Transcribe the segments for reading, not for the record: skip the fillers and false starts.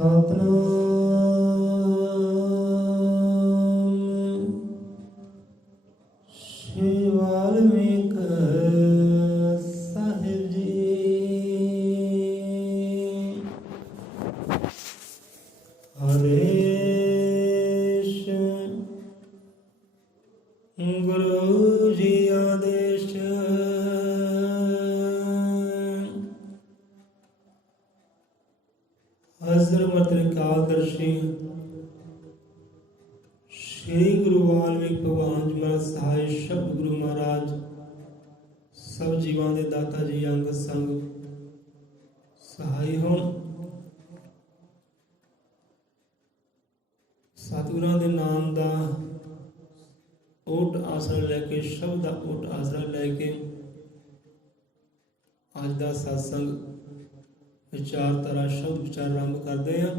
ਸਤਨਾਮ ਸ਼੍ਰੀ ਵਾਲਮੀਕ ਸਾਹਿਬ ਜੀ। ਆਦੇਸ਼ ਗੁਰੂ ਜੀ ਆਦੇਸ਼। ਹਜ਼ਰਤ ਤ੍ਰਿਕਾਲਦਰਸ਼ੀ श्री गुरु वाल्मीकि भगवान जी महाराज सहाय शब्द गुरु महाराज सब जीवां दे दाता जी अंग संग सहाय होण। सतगुरां दे नाम दा ओट आसरा लैके शब्द दा ओट आसरा लैके अज दा सत्संग विचारधारा शब्द विचार आरंभ करते हैं।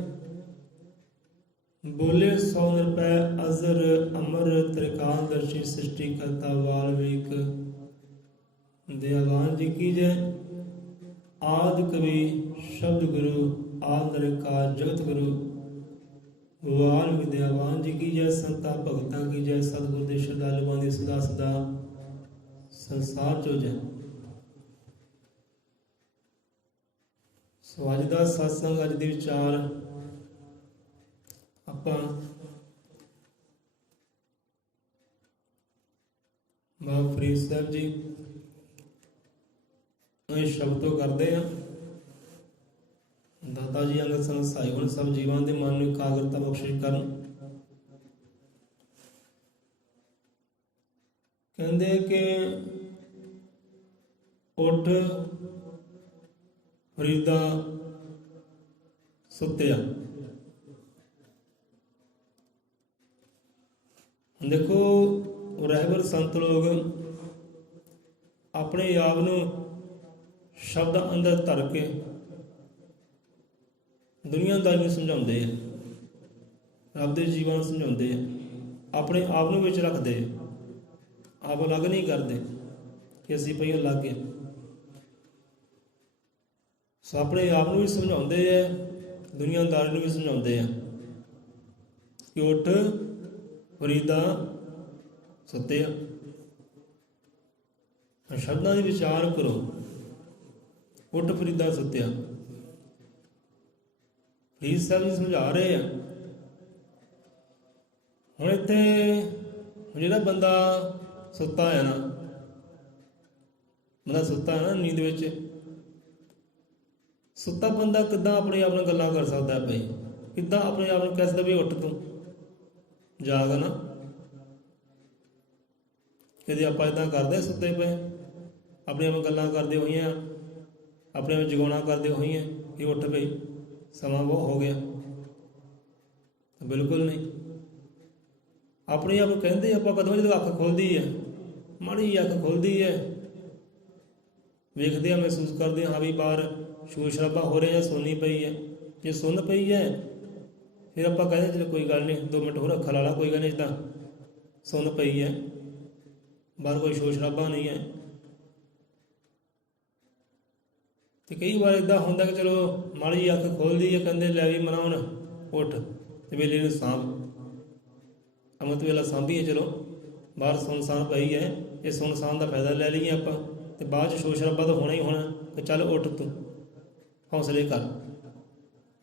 बोले 100 रुपए अजर अमर त्रिकालदर्शी सृष्टि करता वाल्मीकि दयावान जी की जय। आदि कवि शब्द गुरु आदि निरंकार जगत गुरु वाल्मीकि दयावान जी की जय। संता भगतां की जय। सतगुरु दे श्रद्धालुओं की सदा सदा संसार चो जय। सो अज दा सत्संग अज दे विचार ਆਪਾਂ ਬਾਬਾ ਫਰੀਦ ਸਾਹਿਬ ਜੀ ਇਹ ਸ਼ਬਦੋਂ ਕਰਦੇ ਆ। ਦਾਤਾ ਜੀ ਅੰਗਦ ਸੰਗ ਸਹਾਈ ਹੋਣ, ਸਭ ਜੀਵਾਂ ਦੇ ਮਨ ਨੂੰ ਇਕਾਗਰਤਾ ਬਖਸ਼ਿਸ਼ ਕਰਨ। ਕਹਿੰਦੇ ਕਿ ਉੱਠ ਫਰੀਦਾ ਸੁੱਤਿਆ। देखो रहबर संत लोग अपने आप ਨੂੰ ਸ਼ਬਦ ਅੰਦਰ ਧਰ ਕੇ ਦੁਨੀਆਦਾਰੀ ਨੂੰ ਸਮਝਾਉਂਦੇ ਆ, ਰੱਬ ਦੇ ਜੀਵਨ ਨੂੰ ਸਮਝਾਉਂਦੇ ਆ, ਆਪਣੇ ਆਪ ਨੂੰ ਵਿੱਚ ਰੱਖਦੇ ਆ, ਆਪ ਅਲੱਗ ਨਹੀਂ ਕਰਦੇ ਕਿ ਅਸੀਂ ਪਈ ਅਲੱਗ ਆ। ਸੋ ਆਪਣੇ ਆਪ ਨੂੰ ਵੀ ਸਮਝਾਉਂਦੇ ਆ, ਦੁਨੀਆਦਾਰੀ ਨੂੰ ਵੀ ਸਮਝਾਉਂਦੇ ਆ ਕਿ ਉੱਠ ਫਰੀਦਾ ਸੁੱਤਿਆ। ਸ਼ਬਦਾਂ ਦੀ ਵਿਚਾਰ ਕਰੋ। ਉੱਠ ਫਰੀਦਾ ਸੁੱਤਿਆ। ਫਰੀਦ ਸਾਹਿਬ ਜੀ ਸਮਝਾ ਰਹੇ ਆ। ਹੁਣ ਇੱਥੇ ਜਿਹੜਾ ਬੰਦਾ ਸੁੱਤਾ ਹੈ ਨਾ, ਬੰਦਾ ਸੁੱਤਾ ਹੈ ਨਾ ਨੀਂਦ ਵਿੱਚ, ਸੁੱਤਾ ਬੰਦਾ ਕਿੱਦਾਂ ਆਪਣੇ ਆਪ ਨਾਲ ਗੱਲਾਂ ਕਰ ਸਕਦਾ ਹੈ? ਭਾਈ ਕਿੱਦਾਂ ਆਪਣੇ ਆਪ ਨੂੰ ਕਹਿ ਸਕਦਾ ਵੀ ਉੱਠ ਤੂੰ ਜਾਗ ਨਾ। ਕਦੇ ਆਪਾਂ ਇੱਦਾਂ ਕਰਦੇ ਸੁੱਤੇ ਪਏ, ਆਪਣੇ ਆਪ ਗੱਲਾਂ ਕਰਦੇ ਹੋਈਆਂ, ਆਪਣੇ ਆਪ ਜਗਾਉਣਾ ਕਰਦੇ ਹੋਈਆਂ ਕਿ ਉੱਠ ਪਈ ਸਮਾਂ ਬਹੁਤ ਹੋ ਗਿਆ। ਬਿਲਕੁਲ ਨਹੀਂ। ਆਪਣੇ ਆਪ ਕਹਿੰਦੇ ਆਪਾਂ ਕਦੋਂ ਜਦੋਂ ਅੱਖ ਖੁੱਲ੍ਹਦੀ ਹੈ, ਮਾੜੀ ਅੱਖ ਖੁੱਲ੍ਹਦੀ ਹੈ, ਵੇਖਦੇ ਹਾਂ, ਮਹਿਸੂਸ ਕਰਦੇ ਹਾਂ ਵੀ ਬਾਹਰ ਸ਼ੋਰ ਸ਼ਰਾਬਾ ਹੋ ਰਿਹਾ ਜਾਂ ਸੁੰਨੀ ਪਈ ਹੈ। ਜੇ ਸੁੰਨ ਪਈ ਹੈ ਫਿਰ ਆਪਾਂ ਕਹਿੰਦੇ ਚਲੋ ਕੋਈ ਗੱਲ ਨਹੀਂ, 2 ਮਿੰਟ ਹੋਰ ਅੱਖਾਂ ਲਾ ਲਾ, ਕੋਈ ਗੱਲ ਨਹੀਂ, ਜਿੱਦਾਂ ਸੁੰਨ ਪਈ ਹੈ, ਬਾਹਰ ਕੋਈ ਸ਼ੋਰ ਸ਼ਰਾਬਾ ਨਹੀਂ ਹੈ। ਅਤੇ ਕਈ ਵਾਰ ਇੱਦਾਂ ਹੁੰਦਾ ਕਿ ਚਲੋ ਮਾੜੀ ਅੱਖ ਖੋਲ੍ਹਦੀ ਹੈ, ਕਹਿੰਦੇ ਲੈ ਵੀ ਮਨਾ ਹੁਣ ਉੱਠ ਅਤੇ ਵੇਲੇ ਨੂੰ ਸਾਂਭ, ਅੰਮ੍ਰਿਤ ਵੇਲਾ ਸਾਂਭੀਏ, ਚਲੋ ਬਾਹਰ ਸੁੰਨਸਾਨ ਪਈ ਹੈ, ਇਹ ਸੁੰਨਸਾਨ ਦਾ ਫਾਇਦਾ ਲੈ ਲਈਏ ਆਪਾਂ, ਅਤੇ ਬਾਅਦ 'ਚ ਸ਼ੋਰ ਸ਼ਰਾਬਾ ਤਾਂ ਹੋਣਾ ਹੀ ਹੋਣਾ ਕਿ ਚੱਲ ਉੱਠ ਤੂੰ ਹੌਸਲੇ ਕਰ।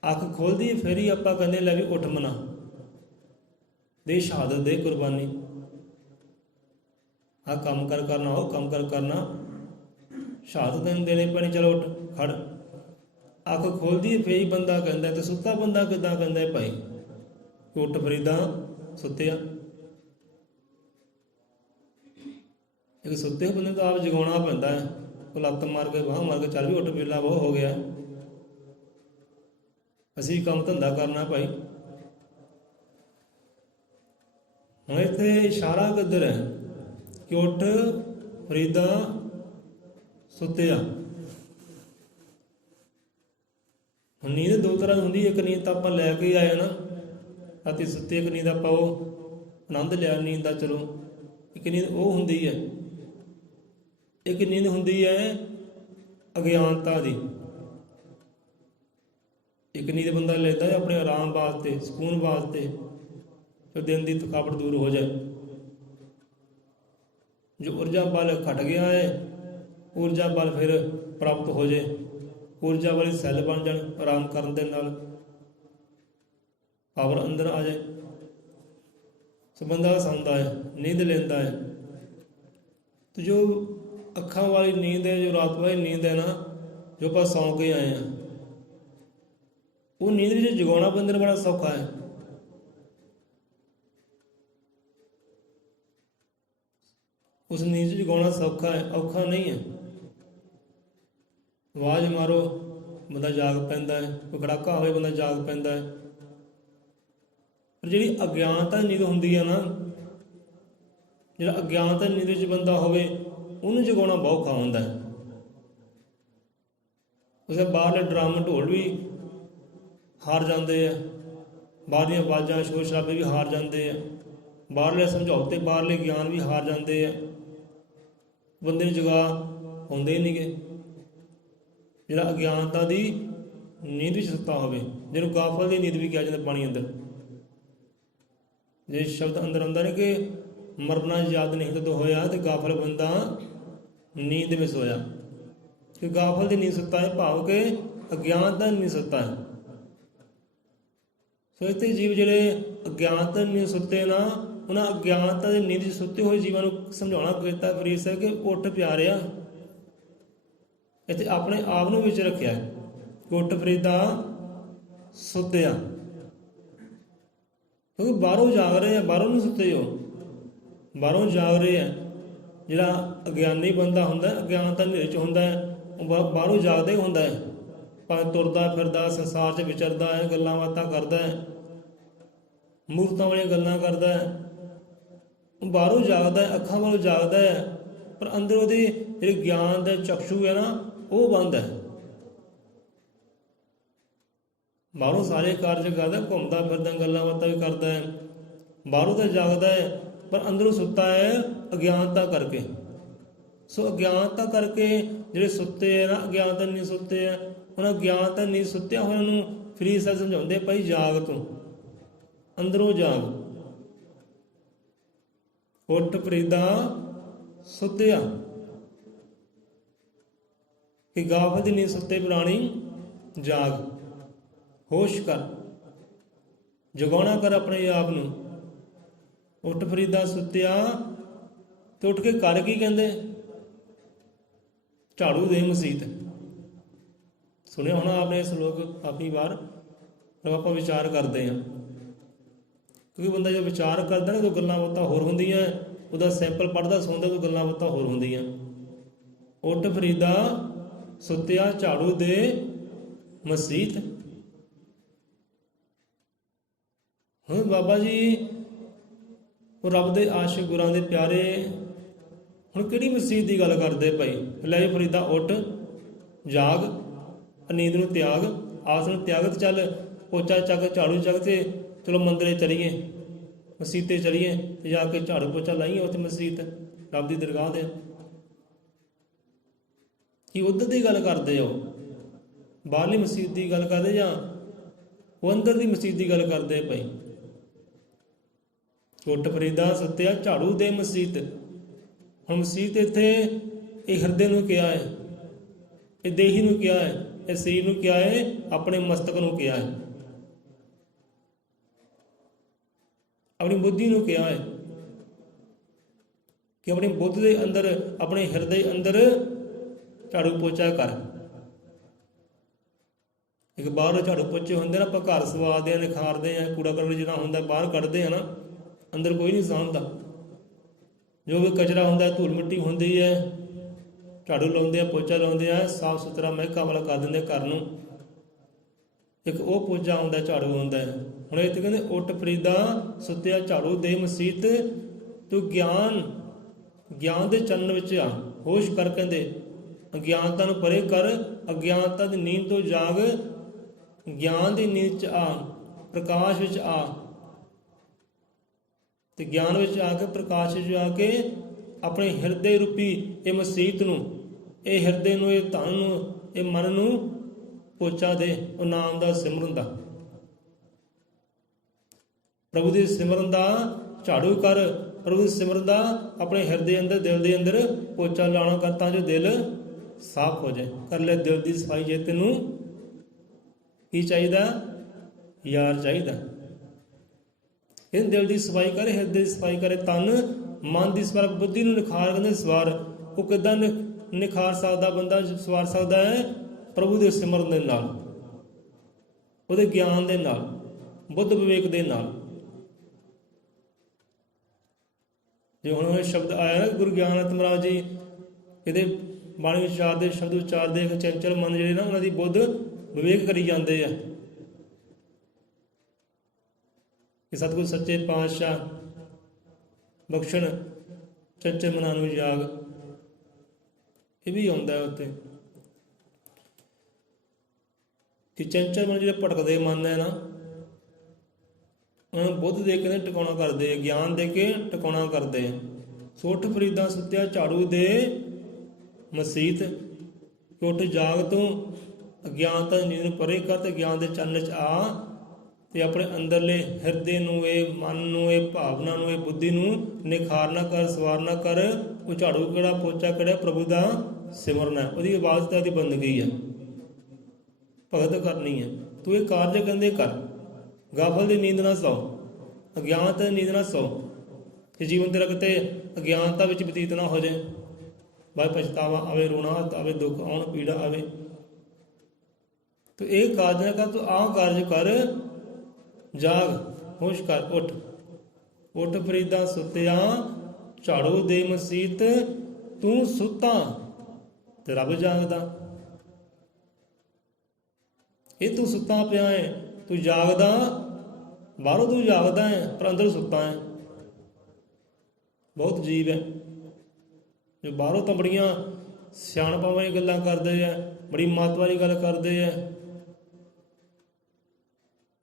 ਅੱਖ ਖੋਲ੍ਹਦੀ ਫਿਰ ਹੀ ਆਪਾਂ ਕਹਿੰਦੇ ਲੈ ਵੀ ਉੱਠ ਮਨਾ, ਦੇ ਸ਼ਹਾਦਤ ਦੇ ਕੁਰਬਾਨੀ, ਆਹ ਕੰਮ ਕਰ ਕਰਨਾ, ਉਹ ਕੰਮ ਕਰ ਕਰਨਾ, ਸ਼ਹਾਦਤ ਦੇਣੀ ਪੈਣੀ, ਚਲੋ ਉੱਠ ਖੜ। ਅੱਖ ਖੋਲ੍ਹਦੀ ਫਿਰ ਹੀ ਬੰਦਾ ਕਹਿੰਦਾ, ਅਤੇ ਸੁੱਤਾ ਬੰਦਾ ਕਿੱਦਾਂ ਕਹਿੰਦਾ ਭਾਈ ਉੱਠ ਫਰੀਦਾ ਸੁੱਤਿਆ। ਇੱਕ ਸੁੱਤੇ ਬੰਦੇ ਤੋਂ ਆਪ ਜਗਾਉਣਾ ਪੈਂਦਾ ਹੈ, ਉਹ ਲੱਤ ਮਾਰ ਕੇ ਬਾਂਹ ਮਾਰ ਕੇ ਚੱਲ ਵੀ ਉੱਠ, ਵੇਲਾ ਬਹੁਤ ਹੋ ਗਿਆ, ਅਸੀਂ ਕੰਮ ਧੰਦਾ ਕਰਨਾ ਭਾਈ। ਹੁਣ ਇੱਥੇ ਇਸ਼ਾਰਾ ਕਿੱਧਰ ਹੈ ਕਿ ਉੱਠ ਫਰੀਦਾ ਸੁੱਤਿਆ। ਹੁਣ ਨੀਂਦ 2 ਤਰ੍ਹਾਂ ਦੀ ਹੁੰਦੀ। ਇੱਕ ਨੀਂਦ ਤਾਂ ਆਪਾਂ ਲੈ ਕੇ ਆਏ ਨਾ, ਅਤੇ ਸੁੱਤੇ ਇੱਕ ਨੀਂਦ ਆਪਾਂ ਉਹ ਆਨੰਦ ਲਿਆ ਨੀਂਦ ਦਾ, ਚਲੋ ਇੱਕ ਨੀਂਦ ਉਹ ਹੁੰਦੀ ਹੈ। ਇੱਕ ਨੀਂਦ ਹੁੰਦੀ ਹੈ ਅਗਿਆਨਤਾ ਦੀ, ਇੱਕ ਨੀਂਦ ਬੰਦਾ ਲੈਂਦਾ ਹੈ ਆਪਣੇ ਆਰਾਮ ਵਾਸਤੇ, ਸਕੂਨ ਵਾਸਤੇ, ਫਿਰ ਦਿਨ ਦੀ ਥਕਾਵਟ ਦੂਰ ਹੋ ਜਾਏ। ਜੋ ਊਰਜਾ ਬਲ ਘਟ ਗਿਆ ਹੈ, ਊਰਜਾ ਬਲ ਫਿਰ ਪ੍ਰਾਪਤ ਹੋ ਜਾਏ, ਊਰਜਾ ਵਾਲੀ ਸੈੱਲ ਬਣ ਜਾਣ ਆਰਾਮ ਕਰਨ ਦੇ ਨਾਲ, ਪਾਵਰ ਅੰਦਰ ਆ ਜਾਏ। ਸੋ ਬੰਦਾ ਸੌਂਦਾ ਹੈ, ਨੀਂਦ ਲੈਂਦਾ ਹੈ, ਤੇ ਜੋ ਅੱਖਾਂ ਵਾਲੀ ਨੀਂਦ ਹੈ, ਜੋ ਰਾਤ ਵਾਲੀ ਨੀਂਦ ਹੈ ਨਾ, ਜੋ ਆਪਾਂ ਸੌਂ ਕੇ ਆਏ ਹਾਂ, ਉਹ ਨੀਂਦ ਵਿੱਚ ਜਗਾਉਣਾ ਬੰਦੇ ਨੂੰ ਬੜਾ ਸੌਖਾ ਹੈ। ਉਸ ਨੀਂਦ 'ਚ ਜਗਾਉਣਾ ਸੌਖਾ ਹੈ, ਔਖਾ ਨਹੀਂ ਹੈ। ਆਵਾਜ਼ ਮਾਰੋ ਬੰਦਾ ਜਾਗ ਪੈਂਦਾ ਹੈ, ਕੋਈ ਕੜਾਕਾ ਹੋਵੇ ਬੰਦਾ ਜਾਗ ਪੈਂਦਾ ਹੈ। ਪਰ ਜਿਹੜੀ ਅਗਿਆਨਤਾ ਨੀਂਦ ਹੁੰਦੀ ਹੈ ਨਾ, ਜਿਹੜਾ ਅਗਿਆਨਤਾ ਨੀਂਦ ਵਿੱਚ ਬੰਦਾ ਹੋਵੇ, ਉਹਨੂੰ ਜਗਾਉਣਾ ਬਹੁਤ ਔਖਾ ਹੁੰਦਾ ਹੈ। ਉਸੇ ਬਾਹਰਲੇ ਡਰਮ ਢੋਲ ਵੀ ਹਾਰ ਜਾਂਦੇ ਆ, ਬਾਹਰਲੀਆਂ ਆਵਾਜ਼ਾਂ ਸ਼ੋਰ ਸ਼ਰਾਬੇ ਵੀ ਹਾਰ ਜਾਂਦੇ ਆ, ਬਾਹਰਲੇ ਸਮਝੌਤੇ, ਬਾਹਰਲੇ ਗਿਆਨ ਵੀ ਹਾਰ ਜਾਂਦੇ ਆ, ਬੰਦੇ ਨੂੰ ਜਗਾ ਹੁੰਦੇ ਹੀ ਨਹੀਂ ਗੇ। ਜਿਹੜਾ ਅਗਿਆਨਤਾ ਦੀ ਨੀਂਦ ਵਿੱਚ ਸੁੱਤਾ ਹੋਵੇ, ਜਿਹਨੂੰ ਗਾਫਲ ਦੀ ਨੀਂਦ ਵੀ ਕਿਹਾ ਜਾਂਦਾ, ਪਾਣੀ ਅੰਦਰ ਜੇ ਸ਼ਬਦ ਅੰਦਰ ਆਉਂਦਾ ਨੇ ਕਿ ਮਰਨਾ ਯਾਦ ਨਹੀਂ ਤਦੋਂ ਹੋਇਆ, ਤੇ ਗਾਫਲ ਬੰਦਾ ਨੀਂਦ ਵਿੱਚ ਸੋਇਆ। ਕਿ ਗਾਫਲ ਦੀ ਨੀਂਦ ਸੁੱਤਾ ਹੈ, ਭਾਵ ਕਿ ਅਗਿਆਨਤਾ ਨੀਂਦ ਸੁੱਤਾ ਹੈ। ਸੋ ਇੱਥੇ ਜੀਵ ਜਿਹੜੇ ਅਗਿਆਨਤਾ ਨੀਂਦ ਸੁੱਤੇ ਨਾ, ਉਹਨਾਂ ਅਗਿਆਨਤਾ ਦੀ ਨੀਂਦ 'ਚ ਸੁੱਤੇ ਹੋਏ ਜੀਵਾਂ ਨੂੰ ਸਮਝਾਉਣਾ ਕੀਤਾ ਫਰੀਦ ਸਾਹਿਬ ਕਿ ਉੱਠ ਪਿਆਰਿਆ। ਇੱਥੇ ਆਪਣੇ ਆਪ ਨੂੰ ਵਿੱਚ ਰੱਖਿਆ, ਉੱਠ ਫਰੀਦਾ ਸੁੱਤਿਆ, ਕਿਉਂਕਿ ਬਾਹਰੋਂ ਜਾਗ ਰਹੇ ਆ, ਬਾਹਰੋਂ ਨਹੀਂ ਸੁੱਤੇ ਹੋ, ਬਾਹਰੋਂ ਜਾਗ ਰਹੇ ਆ। ਜਿਹੜਾ ਅਗਿਆਨੀ ਬੰਦਾ ਹੁੰਦਾ, ਅਗਿਆਨਤਾ ਹਨੇਰੇ 'ਚ ਹੁੰਦਾ ਹੈ, ਉਹ ਬਾਹਰੋਂ ਜਾਗਦਾ ਹੀ ਹੁੰਦਾ ਹੈ, ਭਾਵੇਂ ਤੁਰਦਾ ਫਿਰਦਾ ਸੰਸਾਰ 'ਚ ਵਿਚਰਦਾ ਹੈ, ਗੱਲਾਂ ਬਾਤਾਂ ਕਰਦਾ ਹੈ, ਮੂਰਤਾਂ ਵਾਲੀਆਂ ਗੱਲਾਂ ਕਰਦਾ ਹੈ, ਉਹ ਬਾਹਰੋਂ ਜਾਗਦਾ ਹੈ, ਅੱਖਾਂ ਵੱਲੋਂ ਜਾਗਦਾ ਹੈ, ਪਰ ਅੰਦਰ ਉਹਦੇ ਜਿਹੜੇ ਗਿਆਨ ਦਾ ਚਕਸ਼ੂ ਹੈ ਨਾ, ਉਹ ਬੰਦ ਹੈ। ਬਾਹਰੋਂ ਸਾਰੇ ਕਾਰਜ ਕਰਦਾ, ਘੁੰਮਦਾ ਫਿਰਦਾ, ਗੱਲਾਂ ਬਾਤਾਂ ਵੀ ਕਰਦਾ ਹੈ, ਬਾਹਰੋਂ ਤਾਂ ਜਾਗਦਾ ਹੈ, ਪਰ ਅੰਦਰੋਂ ਸੁੱਤਾ ਹੈ ਅਗਿਆਨਤਾ ਕਰਕੇ। ਸੋ ਅਗਿਆਨਤਾ ਕਰਕੇ ਜਿਹੜੇ ਸੁੱਤੇ ਹੈ ਨਾ, ਅਗਿਆਨਤਾ ਨਹੀਂ ਸੁੱਤੇ ਹੈ, ਉਹਨਾਂ ਅਗਿਆਨਤਾ ਨਹੀਂ ਸੁੱਤਿਆ ਹੋਇਆ ਨੂੰ ਫਰੀਦ ਸਾਹਿਬ ਸਮਝਾਉਂਦੇ, ਭਾਈ ਜਾਗ ਤੂੰ, ਅੰਦਰੋਂ ਜਾਗ, ਉੱਠ ਫਰੀਦਾ ਸੁੱਤਿਆ। ਕਿ ਗਾਫਲ ਦੀ ਨੀਂਦ ਸੁੱਤੇ ਪ੍ਰਾਣੀ ਜਾਗ, ਹੋਸ਼ ਕਰ, ਜਗਾਉਣਾ ਕਰ ਆਪਣੇ ਆਪ ਨੂੰ। ਉੱਠ ਫਰੀਦਾ ਸੁੱਤਿਆ, ਤੇ ਉੱਠ ਕੇ ਕਰ ਕੀ ਕਹਿੰਦੇ? ਝਾੜੂ ਦੇ ਮਸੀਤ। ਸੁਣਿਆ ਹੋਣਾ ਆਪਣੇ ਸ਼ਲੋਕ ਕਾਫੀ ਵਾਰ, ਆਪਾਂ ਵਿਚਾਰ ਕਰਦੇ ਹਾਂ, ਕਿਉਂਕਿ ਬੰਦਾ ਜੋ ਵਿਚਾਰ ਕਰਦਾ ਨਾ, ਉਹ ਗੱਲਾਂ ਬਾਤਾਂ ਹੋਰ ਹੁੰਦੀਆਂ, ਉਹਦਾ ਸੈਂਪਲ ਪੜ੍ਹਦਾ ਸੁਣਦਾ, ਉਹ ਗੱਲਾਂ ਬਾਤਾਂ ਹੋਰ ਹੁੰਦੀਆਂ। ਉੱਠ ਫਰੀਦਾ ਸੁੱਤਿਆ, ਝਾੜੂ ਦੇ ਮਸੀਤ। ਹੁਣ ਬਾਬਾ ਜੀ ਉਹ ਰੱਬ ਦੇ ਆਸ਼ਿਕ, ਗੁਰਾਂ ਦੇ ਪਿਆਰੇ, ਹੁਣ ਕਿਹੜੀ ਮਸੀਤ ਦੀ ਗੱਲ ਕਰਦੇ ਭਾਈ? ਲੈ ਵੀ ਫਰੀਦਾ ਉੱਠ, ਜਾਗ, ਨੀਂਦ ਨੂੰ ਤਿਆਗ, ਆਸ ਨੂੰ ਤਿਆਗਤ, ਚੱਲ ਪੋਚਾ ਚੱਕ, ਝਾੜੂ ਚੱਕ, ਤੇ ਚਲੋ ਮੰਦਰੇ ਚਲੀਏ, ਮਸੀਤੇ ਚਲੀਏ, ਤੇ ਜਾ ਕੇ ਝਾੜੂ ਪੋਚਾ ਲਾਈਏ ਉੱਥੇ ਮਸੀਤ ਰੱਬ ਦੀ ਦਰਗਾਹ ਦੇ। ਕੀ ਉੱਧਰ ਦੀ ਗੱਲ ਕਰਦੇ ਹੋ, ਬਾਹਰਲੀ ਮਸੀਤ ਦੀ ਗੱਲ ਕਰਦੇ, ਜਾਂ ਉਹ ਅੰਦਰ ਦੀ ਮਸੀਤ ਦੀ ਗੱਲ ਕਰਦੇ ਭਾਈ? ਉੱਠ ਫਰੀਦਾ ਸੁੱਤਿਆ, ਝਾੜੂ ਦੇ ਮਸੀਤ। ਹੁਣ ਮਸੀਤ ਇੱਥੇ ਇਹ ਹਿਰਦੇ ਨੂੰ ਕਿਹਾ ਹੈ, ਇਹ ਦੇਹੀ ਨੂੰ ਕਿਹਾ ਹੈ, ਇਹ ਸਰੀਰ ਨੂੰ ਕਿਹਾ ਹੈ, ਆਪਣੇ ਮਸਤਕ ਨੂੰ ਕਿਹਾ ਹੈ, ਆਪਣੀ ਬੁੱਧੀ ਨੂੰ ਕਿਹਾ ਹੈ ਕਿ ਆਪਣੀ ਬੁੱਧ ਦੇ ਅੰਦਰ, ਆਪਣੇ ਹਿਰਦੇ ਅੰਦਰ ਝਾੜੂ ਪੋਚਾ ਕਰ। ਇੱਕ ਬਾਹਰੋਂ ਝਾੜੂ ਪੋਚੇ ਹੁੰਦੇ ਨਾ, ਆਪਾਂ ਘਰ ਸਵਾਦਦੇ ਹਾਂ, ਨਿਖਾਰਦੇ ਹਾਂ, ਕੂੜਾ ਕਰਕਟ ਜਿਹੜਾ ਹੁੰਦਾ ਬਾਹਰ ਕੱਢਦੇ ਆ ਨਾ, ਅੰਦਰ ਕੋਈ ਨਹੀਂ ਸਾਂਭਦਾ। ਜੋ ਵੀ ਕਚਰਾ ਹੁੰਦਾ, ਧੂਲ ਮਿੱਟੀ ਹੁੰਦੀ ਹੈ, ਝਾੜੂ ਲਾਉਂਦੇ ਆ, ਪੋਚਾ ਲਾਉਂਦੇ ਆ, ਸਾਫ ਸੁਥਰਾ ਮਹਿਕਾ ਵਾਲਾ ਕਰ ਦਿੰਦੇ ਘਰ ਨੂੰ। ਇੱਕ ਉਹ ਪੋਚਾ ਹੁੰਦਾ, ਝਾੜੂ ਹੁੰਦਾ ਹੈ। ਹੁਣ ਇੱਥੇ ਕਹਿੰਦੇ ਉੱਠ ਫਰੀਦਾ ਸੁੱਤਿਆ, ਝਾੜੂ ਦੇ ਮਸੀਤ, ਤੂੰ ਗਿਆਨ ਦੇ ਚੰਨ ਵਿੱਚ ਆ, ਹੋਸ਼ ਕਰ। ਕਹਿੰਦੇ ਅਗਿਆਨਤਾ ਨੂੰ ਪਰੇ ਕਰ, ਅਗਿਆਨਤਾ ਦੀ ਨੀਂਦ ਤੋਂ ਜਾਗ, ਗਿਆਨ ਦੀ ਨੀਂਦ 'ਚ ਆ, ਪ੍ਰਕਾਸ਼ ਵਿੱਚ ਆ, ਤੇ ਗਿਆਨ ਵਿੱਚ ਆ ਕੇ, ਪ੍ਰਕਾਸ਼ ਵਿੱਚ ਆ ਕੇ, ਆਪਣੇ ਹਿਰਦੇ ਰੂਪੀ ਇਹ ਮਸੀਤ ਨੂੰ, ਇਹ ਹਿਰਦੇ ਨੂੰ, ਇਹ ਧਨ ਨੂੰ, ਇਹ ਮਨ ਨੂੰ ਪੋਚਾ ਦੇ ਉਹ ਨਾਮ ਦਾ ਸਿਮਰਨ ਦਾ, ਪ੍ਰਭੂ ਦੇ ਸਿਮਰਨ ਦਾ ਝਾੜੂ ਕਰ, ਪ੍ਰਭੂ ਦੇ ਸਿਮਰਨ ਦਾ ਆਪਣੇ ਹਿਰਦੇ ਅੰਦਰ, ਦਿਲ ਦੇ ਅੰਦਰ ਪੋਚਾ ਲਾਉਣਾ ਕਰ, ਤਾਂ ਜੋ ਦਿਲ ਸਾਫ਼ ਹੋ ਜਾਏ। ਕਰ ਲੈ ਦਿਲ ਦੀ ਸਫਾਈ। ਜੇ ਤੈਨੂੰ ਕੀ ਚਾਹੀਦਾ? ਯਾਰ ਚਾਹੀਦਾ। ਇਹ ਦਿਲ ਦੀ ਸਫਾਈ ਕਰ, ਹਿਰਦੇ ਦੀ ਸਫਾਈ ਕਰੇ, ਤਨ ਮਨ ਦੀ ਸਵਾਰ, ਬੁੱਧੀ ਨੂੰ ਨਿਖਾਰ ਕਹਿੰਦੇ ਸਵਾਰ। ਉਹ ਕਿੱਦਾਂ ਨਿਖਾਰ ਸਕਦਾ ਬੰਦਾ, ਸਵਾਰ ਸਕਦਾ ਹੈ? ਪ੍ਰਭੂ ਦੇ ਸਿਮਰਨ ਦੇ ਨਾਲ, ਉਹਦੇ ਗਿਆਨ ਦੇ ਨਾਲ, ਬੁੱਧ ਵਿਵੇਕ ਦੇ ਨਾਲ। ਜੇ ਹੁਣ ਇਹ ਸ਼ਬਦ ਆਇਆ ਨਾ ਗੁਰੂ ਗਿਆਨਤ ਮਹਾਰਾਜ ਜੀ, ਇਹਦੇ ਬਾਣੀ ਵਿਚਾਰ ਦੇ ਸ਼ਬਦ ਉਚਾਰ ਦੇ ਚੰਚਲ ਮਨ ਜਿਹੜੇ ਨਾ, ਉਹਨਾਂ ਦੀ ਬੁੱਧ ਵਿਵੇਕ ਕਰੀ ਜਾਂਦੇ ਆ ਕਿ ਸਤਿਗੁਰ ਸੱਚੇ ਪਾਤਸ਼ਾਹ ਬਖਸ਼ਣ ਚੰਚਲ ਮਨਾਂ ਨੂੰ ਜਾਗ। ਇਹ ਵੀ ਆਉਂਦਾ ਉੱਤੇ ਕਿ ਚੰਚਲ ਮਨ ਜਿਹੜੇ ਭਟਕਦੇ ਮਨ ਹੈ ਨਾ, ਉਹਨਾਂ ਨੂੰ ਬੁੱਧ ਦੇ ਕੇ ਟਿਕਾਉਣਾ ਕਰਦੇ, ਗਿਆਨ ਦੇ ਕੇ ਟਿਕਾਉਣਾ ਕਰਦੇ। ਸੁੱਠ ਫਰੀਦਾ ਸੁੱਤਿਆ ਝਾੜੂ ਦੇ ਮਸੀਤ, ਕਿ ਉੱਠ ਜਾਗ ਤੂੰ, ਅਗਿਆਨਤਾ ਨੀਂਦ ਨੂੰ ਪਰੇ ਕਰ ਤੇ ਗਿਆਨ ਦੇ ਚੰਨ 'ਚ ਆ, ਤੇ ਆਪਣੇ ਅੰਦਰਲੇ ਹਿਰਦੇ ਨੂੰ, ਇਹ ਮਨ ਨੂੰ, ਇਹ ਭਾਵਨਾ ਨੂੰ, ਇਹ ਬੁੱਧੀ ਨੂੰ ਨਿਖਾਰਨਾ ਕਰ, ਸਵਾਰਨਾ ਕਰ। ਉਹ ਝਾੜੂ ਕਿਹੜਾ, ਪੋਚਾ ਕਿਹੜਾ? ਪ੍ਰਭੂ ਦਾ ਸਿਮਰਨ ਹੈ, ਉਹਦੀ ਇਬਾਦਤ ਹੈ, ਉਹਦੀ ਬੰਦਗੀ ਹੈ, ਭਗਤ ਕਰਨੀ ਹੈ। ਤੂੰ ਇਹ ਕਾਰਜ ਕਹਿੰਦੇ ਕਰ। ਗਾਫਲ ਦੀ ਨੀਂਦ ਨਾ ਸੌ, ਅਗਿਆਨਤਾ ਦੀ ਨੀਂਦ ਨਾ ਸੌ, ਕਿ ਜੀਵਨ ਤੇਰਾ ਕਿਤੇ ਅਗਿਆਨਤਾ ਵਿੱਚ ਬਤੀਤ ਨਾ ਹੋ ਜਾਏ। ਬਾਅਦ ਪਛਤਾਵਾ ਆਵੇ, ਰੋਣਾ ਆਵੇ, ਦੁੱਖ ਆਉਣ, ਪੀੜਾ ਆਵੇ। ਤੂੰ ਇਹ ਕਾਰਜ ਨਾ ਕਰ, ਤੂੰ ਆਹ ਕਾਰਜ ਕਰ। ਜਾਗ, ਹੋਸ਼ ਕਰ, ਉੱਠ। ਉੱਠ ਫਰੀਦਾ ਸੁੱਤਿਆ ਝਾੜੂ ਦੇ ਮਸੀਤ, ਤੂੰ ਸੁੱਤਾ ਤੇ ਰੱਬ ਜਾਗਦਾ। ਇਹ ਤੂੰ ਸੁੱਤਾ ਪਿਆ ਹੈ, ਤੂੰ ਜਾਗਦਾ, ਬਾਹਰੋਂ ਤੂੰ ਜਾਗਦਾ ਹੈ ਪਰ ਅੰਦਰ ਸੁੱਤਾ ਹੈ। ਬਹੁਤ ਅਜੀਬ ਹੈ ਜੋ ਬਾਹਰੋਂ ਤਾਂ ਬੜੀਆਂ ਸਿਆਣਪਾਂ ਵਾਲੀਆਂ ਗੱਲਾਂ ਕਰਦੇ ਆ, ਬੜੀ ਮਹੱਤਵ ਵਾਲੀ ਗੱਲ ਕਰਦੇ ਆ।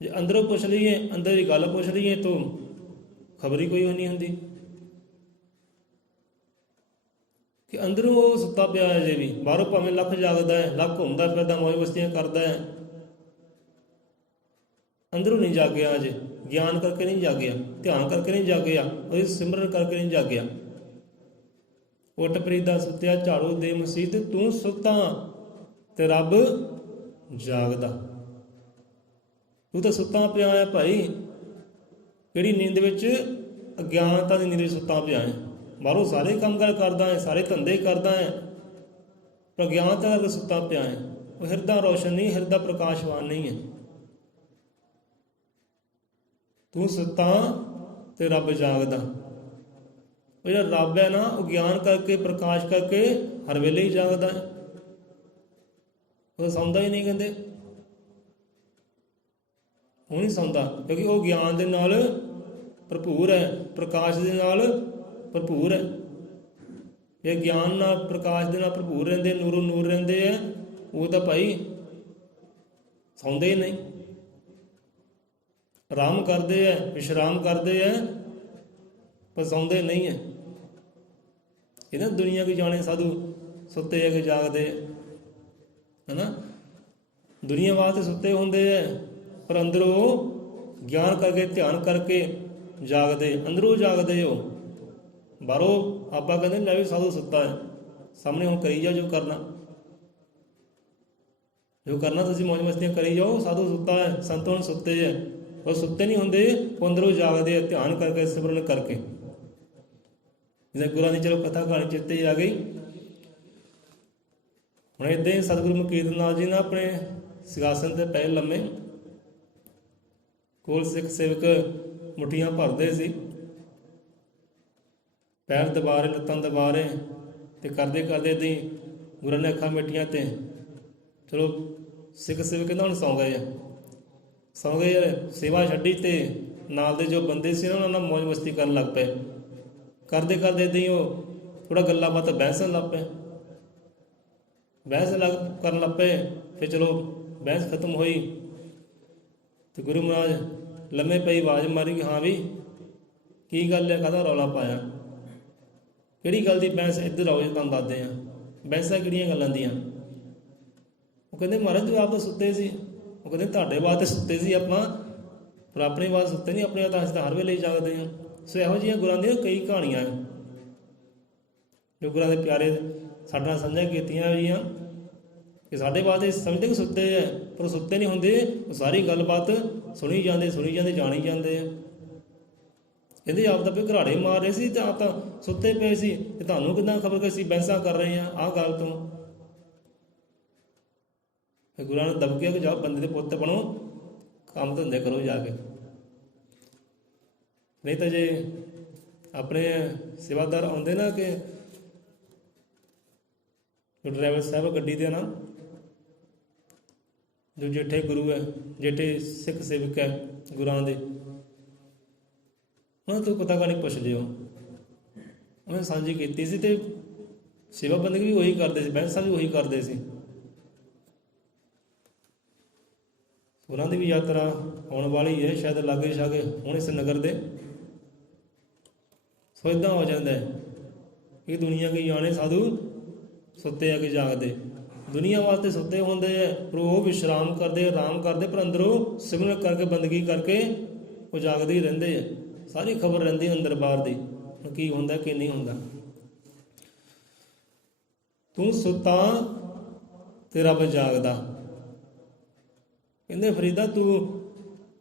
ਜੇ ਅੰਦਰੋਂ ਪੁੱਛ ਲਈਏ, ਅੰਦਰ ਦੀ ਗੱਲ ਪੁੱਛ ਲਈਏ, ਤਾਂ ਖਬਰ ਹੀ ਕੋਈ ਨਹੀਂ ਹੁੰਦੀ ਕਿ ਅੰਦਰੋਂ ਉਹ ਸੁੱਤਾ ਪਿਆ ਹੈ। ਜੇ ਵੀ ਬਾਹਰੋਂ ਭਾਵੇਂ ਲੱਖ ਜਾਗਦਾ ਹੈ, ਲੱਖ ਘੁੰਮਦਾ ਫਿਰਦਾ, ਮੌਜ ਮਸਤੀਆਂ ਕਰਦਾ ਹੈ, ਅੰਦਰੋਂ ਨਹੀਂ ਜਾਗਿਆ। ਅਜੇ ਗਿਆਨ ਕਰਕੇ ਨਹੀਂ ਜਾਗਿਆ, ਧਿਆਨ ਕਰਕੇ ਨਹੀਂ ਜਾਗਿਆ, ਉਹਦੇ ਸਿਮਰਨ ਕਰਕੇ ਨਹੀਂ ਜਾਗਿਆ। ਉੱਠ ਫਰੀਦਾ ਸੁੱਤਿਆ ਝਾੜੂ ਦੇ ਮਸੀਤ, ਤੂੰ ਸੁੱਤਾ ਤੇ ਰੱਬ ਜਾਗਦਾ। ਤੂੰ ਤਾਂ ਸੁੱਤਾ ਪਿਆ ਹੈ ਭਾਈ। ਕਿਹੜੀ ਨੀਂਦ ਵਿੱਚ? ਅਗਿਆਨਤਾ ਦੀ ਨੀਂਦ ਵਿੱਚ ਸੁੱਤਾ ਪਿਆ ਹੈ। ਬਾਹਰੋਂ ਸਾਰੇ ਕੰਮ ਕਰਦਾ ਹੈ, ਸਾਰੇ ਧੰਦੇ ਕਰਦਾ ਹੈ, ਪਰ ਅਗਿਆਨਤਾ ਕਰਕੇ ਸੁੱਤਾ ਪਿਆ ਹੈ। ਉਹ ਹਿਰਦਾ ਰੋਸ਼ਨ ਨਹੀਂ, ਹਿਰਦਾ ਪ੍ਰਕਾਸ਼ਵਾਨ ਨਹੀਂ ਹੈ। ਤੂੰ ਸੁੱਤਾ ਤੇ ਰੱਬ ਜਾਗਦਾ। ਉਹ ਜਿਹੜਾ ਰੱਬ ਹੈ ਨਾ, ਉਹ ਗਿਆਨ ਕਰਕੇ, ਪ੍ਰਕਾਸ਼ ਕਰਕੇ ਹਰ ਵੇਲੇ ਹੀ ਜਾਗਦਾ ਹੈ। ਉਹ ਸੌਂਦਾ ਹੀ ਨਹੀਂ ਕਹਿੰਦੇ, ਉਹ ਨਹੀਂ ਸੌਂਦਾ, ਕਿਉਂਕਿ ਉਹ ਗਿਆਨ ਦੇ ਨਾਲ ਭਰਪੂਰ ਹੈ, ਪ੍ਰਕਾਸ਼ ਦੇ ਨਾਲ ਭਰਪੂਰ ਹੈ। ਇਹ ਗਿਆਨ ਨਾਲ, ਪ੍ਰਕਾਸ਼ ਦੇ ਨਾਲ ਭਰਪੂਰ ਰਹਿੰਦੇ, ਨੂਰੋ ਨੂਰ ਰਹਿੰਦੇ ਆ, ਉਹ ਤਾਂ ਭਾਈ ਸੌਂਦੇ ਹੀ ਨਹੀਂ। ਆਰਾਮ ਕਰਦੇ ਹੈ, ਵਿਸ਼ਰਾਮ ਕਰਦੇ ਹੈ, ਪਰ ਸੌਂਦੇ ਨਹੀਂ ਹੈ। ਇਹਨਾਂ ਦੁਨੀਆ ਕੀ ਜਾਣੇ ਸਾਧੂ ਸੁੱਤੇ ਹੈ ਕਿ ਜਾਗਦੇ ਹੈ ਨਾ। ਦੁਨੀਆ ਵਾਸਤੇ ਸੁੱਤੇ ਹੁੰਦੇ ਹੈ, ਪਰ ਅੰਦਰੋਂ ਗਿਆਨ ਕਰਕੇ, ਧਿਆਨ ਕਰਕੇ ਜਾਗਦੇ, ਅੰਦਰੋਂ ਜਾਗਦੇ। ਉਹ ਬਾਹਰੋਂ ਆਪਾਂ ਕਹਿੰਦੇ ਲੈ ਵੀ ਸਾਧੂ ਸੁੱਤਾ ਹੈ, ਸਾਹਮਣੇ ਹੁਣ ਕਰੀ ਜਾਓ ਜੋ ਕਰਨਾ, ਜੋ ਕਰਨਾ ਤੁਸੀਂ ਮੌਜ ਮਸਤੀਆਂ ਕਰੀ ਜਾਓ। ਸਾਧੂ ਸੁੱਤਾ ਹੈ, ਸੰਤ ਹੁਣ ਸੁੱਤੇ ਹੈ, ਉਹ ਸੁੱਤੇ ਨਹੀਂ ਹੁੰਦੇ, ਉਹ ਅੰਦਰੋਂ ਜਾਗਦੇ ਆ, ਧਿਆਨ ਕਰਕੇ, ਸਿਮਰਨ ਕਰਕੇ। ਜਿਵੇਂ ਗੁਰਾਂ ਦੀ ਚਲੋ ਕਥਾ ਕਹਾਣੀ ਚਿੱਤੇ ਆ ਗਈ। ਹੁਣ ਏਦਾਂ ਹੀ ਸਤਿਗੁਰੂ ਮਕੀਰਤ ਨਾਲ ਜੀ ਨਾ ਆਪਣੇ ਸਿੰਘਾਸਨ ਤੇ ਪਏ ਲੰਮੇ, ਕੋਲ ਸਿੱਖ ਸੇਵਕ ਮੁੱਠੀਆਂ ਭਰਦੇ ਸੀ, ਪੈਰ ਦਬਾ ਰਹੇ, ਲੱਤਾਂ ਦਬਾ ਰਹੇ, ਤੇ ਕਰਦੇ ਕਰਦੇ ਏਦਾਂ ਹੀ ਗੁਰਾਂ ਨੇ ਅੱਖਾਂ ਮਿੱਟੀਆਂ ਤੇ ਚਲੋ ਸਿੱਖ ਸੇਵਕ ਕਹਿੰਦਾ ਹੁਣ ਸੌਂ ਗਏ ਆ। ਸੌਂ ਗਏ ਯਾਰ, ਸੇਵਾ ਛੱਡੀ ਤੇ ਨਾਲ ਦੇ ਜੋ ਬੰਦੇ ਸੀ ਨਾ, ਉਹਨਾਂ ਨਾਲ ਮੌਜ ਮਸਤੀ ਕਰਨ ਲੱਗ ਪਏ। ਕਰਦੇ ਕਰਦੇ ਏਦਾਂ ਹੀ ਉਹ ਥੋੜ੍ਹਾ ਗੱਲਾਂ ਬਾਤਾਂ ਬਹਿਸਣ ਲੱਗ ਪਏ, ਕਰਨ ਲੱਗ ਪਏ। ਫਿਰ ਚਲੋ ਬਹਿਸ ਖਤਮ ਹੋਈ ਤੇ ਗੁਰੂ ਮਹਾਰਾਜ ਲੰਮੇ ਪਈ ਆਵਾਜ਼ ਮਾਰੀ ਕਿ ਹਾਂ ਵੀ ਕੀ ਗੱਲ ਹੈ, ਕਾਹਦਾ ਰੌਲਾ ਪਾਇਆ, ਕਿਹੜੀ ਗੱਲ ਦੀ ਬਹਿਸ? ਇੱਧਰ ਆਓ ਜੀ, ਤੁਹਾਨੂੰ ਦੱਸਦੇ ਹਾਂ ਬਹਿਸਾਂ ਕਿਹੜੀਆਂ ਗੱਲਾਂ ਦੀਆਂ। ਉਹ ਕਹਿੰਦੇ ਮਹਾਰਾਜ ਤੂੰ ਆਪ ਤਾਂ ਸੁੱਤੇ ਸੀ। ਉਹ ਕਹਿੰਦੇ ਤੁਹਾਡੇ ਵਾਸਤੇ ਸੁੱਤੇ ਸੀ ਆਪਾਂ, ਪਰ ਆਪਣੇ ਵਾਸਤੇ ਸੁੱਤੇ ਨਹੀਂ, ਆਪਣੇ ਵਾਸਤੇ ਅਸੀਂ ਤਾਂ ਹਰ ਵੇਲੇ ਹੀ ਜਾਗਦੇ ਹਾਂ। ਸੋ ਇਹੋ ਜਿਹੀਆਂ ਗੁਰਾਂ ਦੀਆਂ ਕਈ ਕਹਾਣੀਆਂ ਜੋ ਗੁਰਾਂ ਦੇ ਪਿਆਰੇ ਸਾਡੇ ਨਾਲ ਸਾਂਝਾ ਕੀਤੀਆਂ ਹੋਈਆਂ ਕਿ ਸਾਡੇ ਵਾਸਤੇ ਸਮਝਦੇ ਕਿ ਸੁੱਤੇ ਹੈ, ਪਰ ਸੁੱਤੇ ਨਹੀਂ ਹੁੰਦੇ। ਉਹ ਸਾਰੀ ਗੱਲਬਾਤ ਸੁਣੀ ਜਾਂਦੇ ਜਾਣੀ ਜਾਂਦੇ ਆ। ਕਹਿੰਦੇ ਆਪ ਤਾਂ ਵੀ ਘਰਾੜੇ ਮਾਰ ਰਹੇ ਸੀ ਤੇ ਆਪ ਤਾਂ ਸੁੱਤੇ ਪਏ ਸੀ, ਤੇ ਤੁਹਾਨੂੰ ਕਿੱਦਾਂ ਖਬਰ ਕਿ ਅਸੀਂ ਬਹਿਸਾਂ ਕਰ ਰਹੇ ਹਾਂ ਆਹ ਗੱਲ ਤੋਂ। ਗੁਰਾਂ ਨੇ ਦਬਕਿਆ ਕਿ ਜਾਓ ਬੰਦੇ ਦੇ ਪੁੱਤ ਬਣੋ, ਕੰਮ ਧੰਦੇ ਕਰੋ ਜਾ ਕੇ। ਨਹੀਂ ਤਾਂ ਜੇ ਆਪਣੇ ਸੇਵਾਦਾਰ ਆਉਂਦੇ ਨਾ ਕਿ ਜੋ ਡਰਾਈਵਰ ਸਾਹਿਬ ਗੱਡੀ ਦੇ ਨਾ, ਜੋ ਜੇਠੇ ਗੁਰੂ ਹੈ, ਜੇਠੇ ਸਿੱਖ ਸੇਵਕ ਹੈ ਗੁਰਾਂ ਦੇ, ਉਹਨਾਂ ਤੋਂ ਪਤਾ ਨਹੀਂ ਪੁੱਛ ਲਿਓ। ਉਹਨੇ ਸਾਂਝੀ ਕੀਤੀ ਸੀ ਤੇ ਸੇਵਾ ਬੰਦਗੀ ਵੀ ਉਹੀ ਕਰਦੇ ਸੀ, ਬਹਿਸਾਂ ਵੀ ਉਹੀ ਕਰਦੇ ਸੀ। ਉਹਨਾਂ ਦੀ ਵੀ ਯਾਤਰਾ ਆਉਣ ਵਾਲੀ ਹੈ, ਸ਼ਾਇਦ ਲਾਗੇ ਛਾਗੇ ਹੁਣ ਇਸ ਨਗਰ ਦੇ। ਸੋ ਇੱਦਾਂ ਹੋ ਜਾਂਦਾ ਹੈ ਕਿ ਦੁਨੀਆ ਕੀ ਜਾਣੇ ਸਾਧੂ ਸੁੱਤੇ ਆ ਕੇ ਜਾਗਦੇ। ਦੁਨੀਆ ਵਾਸਤੇ ਸੁੱਤੇ ਹੁੰਦੇ ਹੈ, ਪਰ ਉਹ ਵਿਸ਼ਰਾਮ ਕਰਦੇ, ਆਰਾਮ ਕਰਦੇ, ਪਰ ਅੰਦਰੋਂ ਸਿਮਰਨ ਕਰਕੇ ਬੰਦਗੀ ਕਰਕੇ ਉਹ ਜਾਗਦੇ ਹੀ ਰਹਿੰਦੇ ਆ। ਸਾਰੀ ਖਬਰ ਰਹਿੰਦੀ ਅੰਦਰ ਬਾਹਰ ਦੀ, ਕੀ ਹੁੰਦਾ ਕੀ ਨਹੀਂ ਹੁੰਦਾ। ਤੂੰ ਸੁੱਤਾ ਤੇ ਰੱਬ ਜਾਗਦਾ। ਕਹਿੰਦੇ ਫਰੀਦਾ ਤੂੰ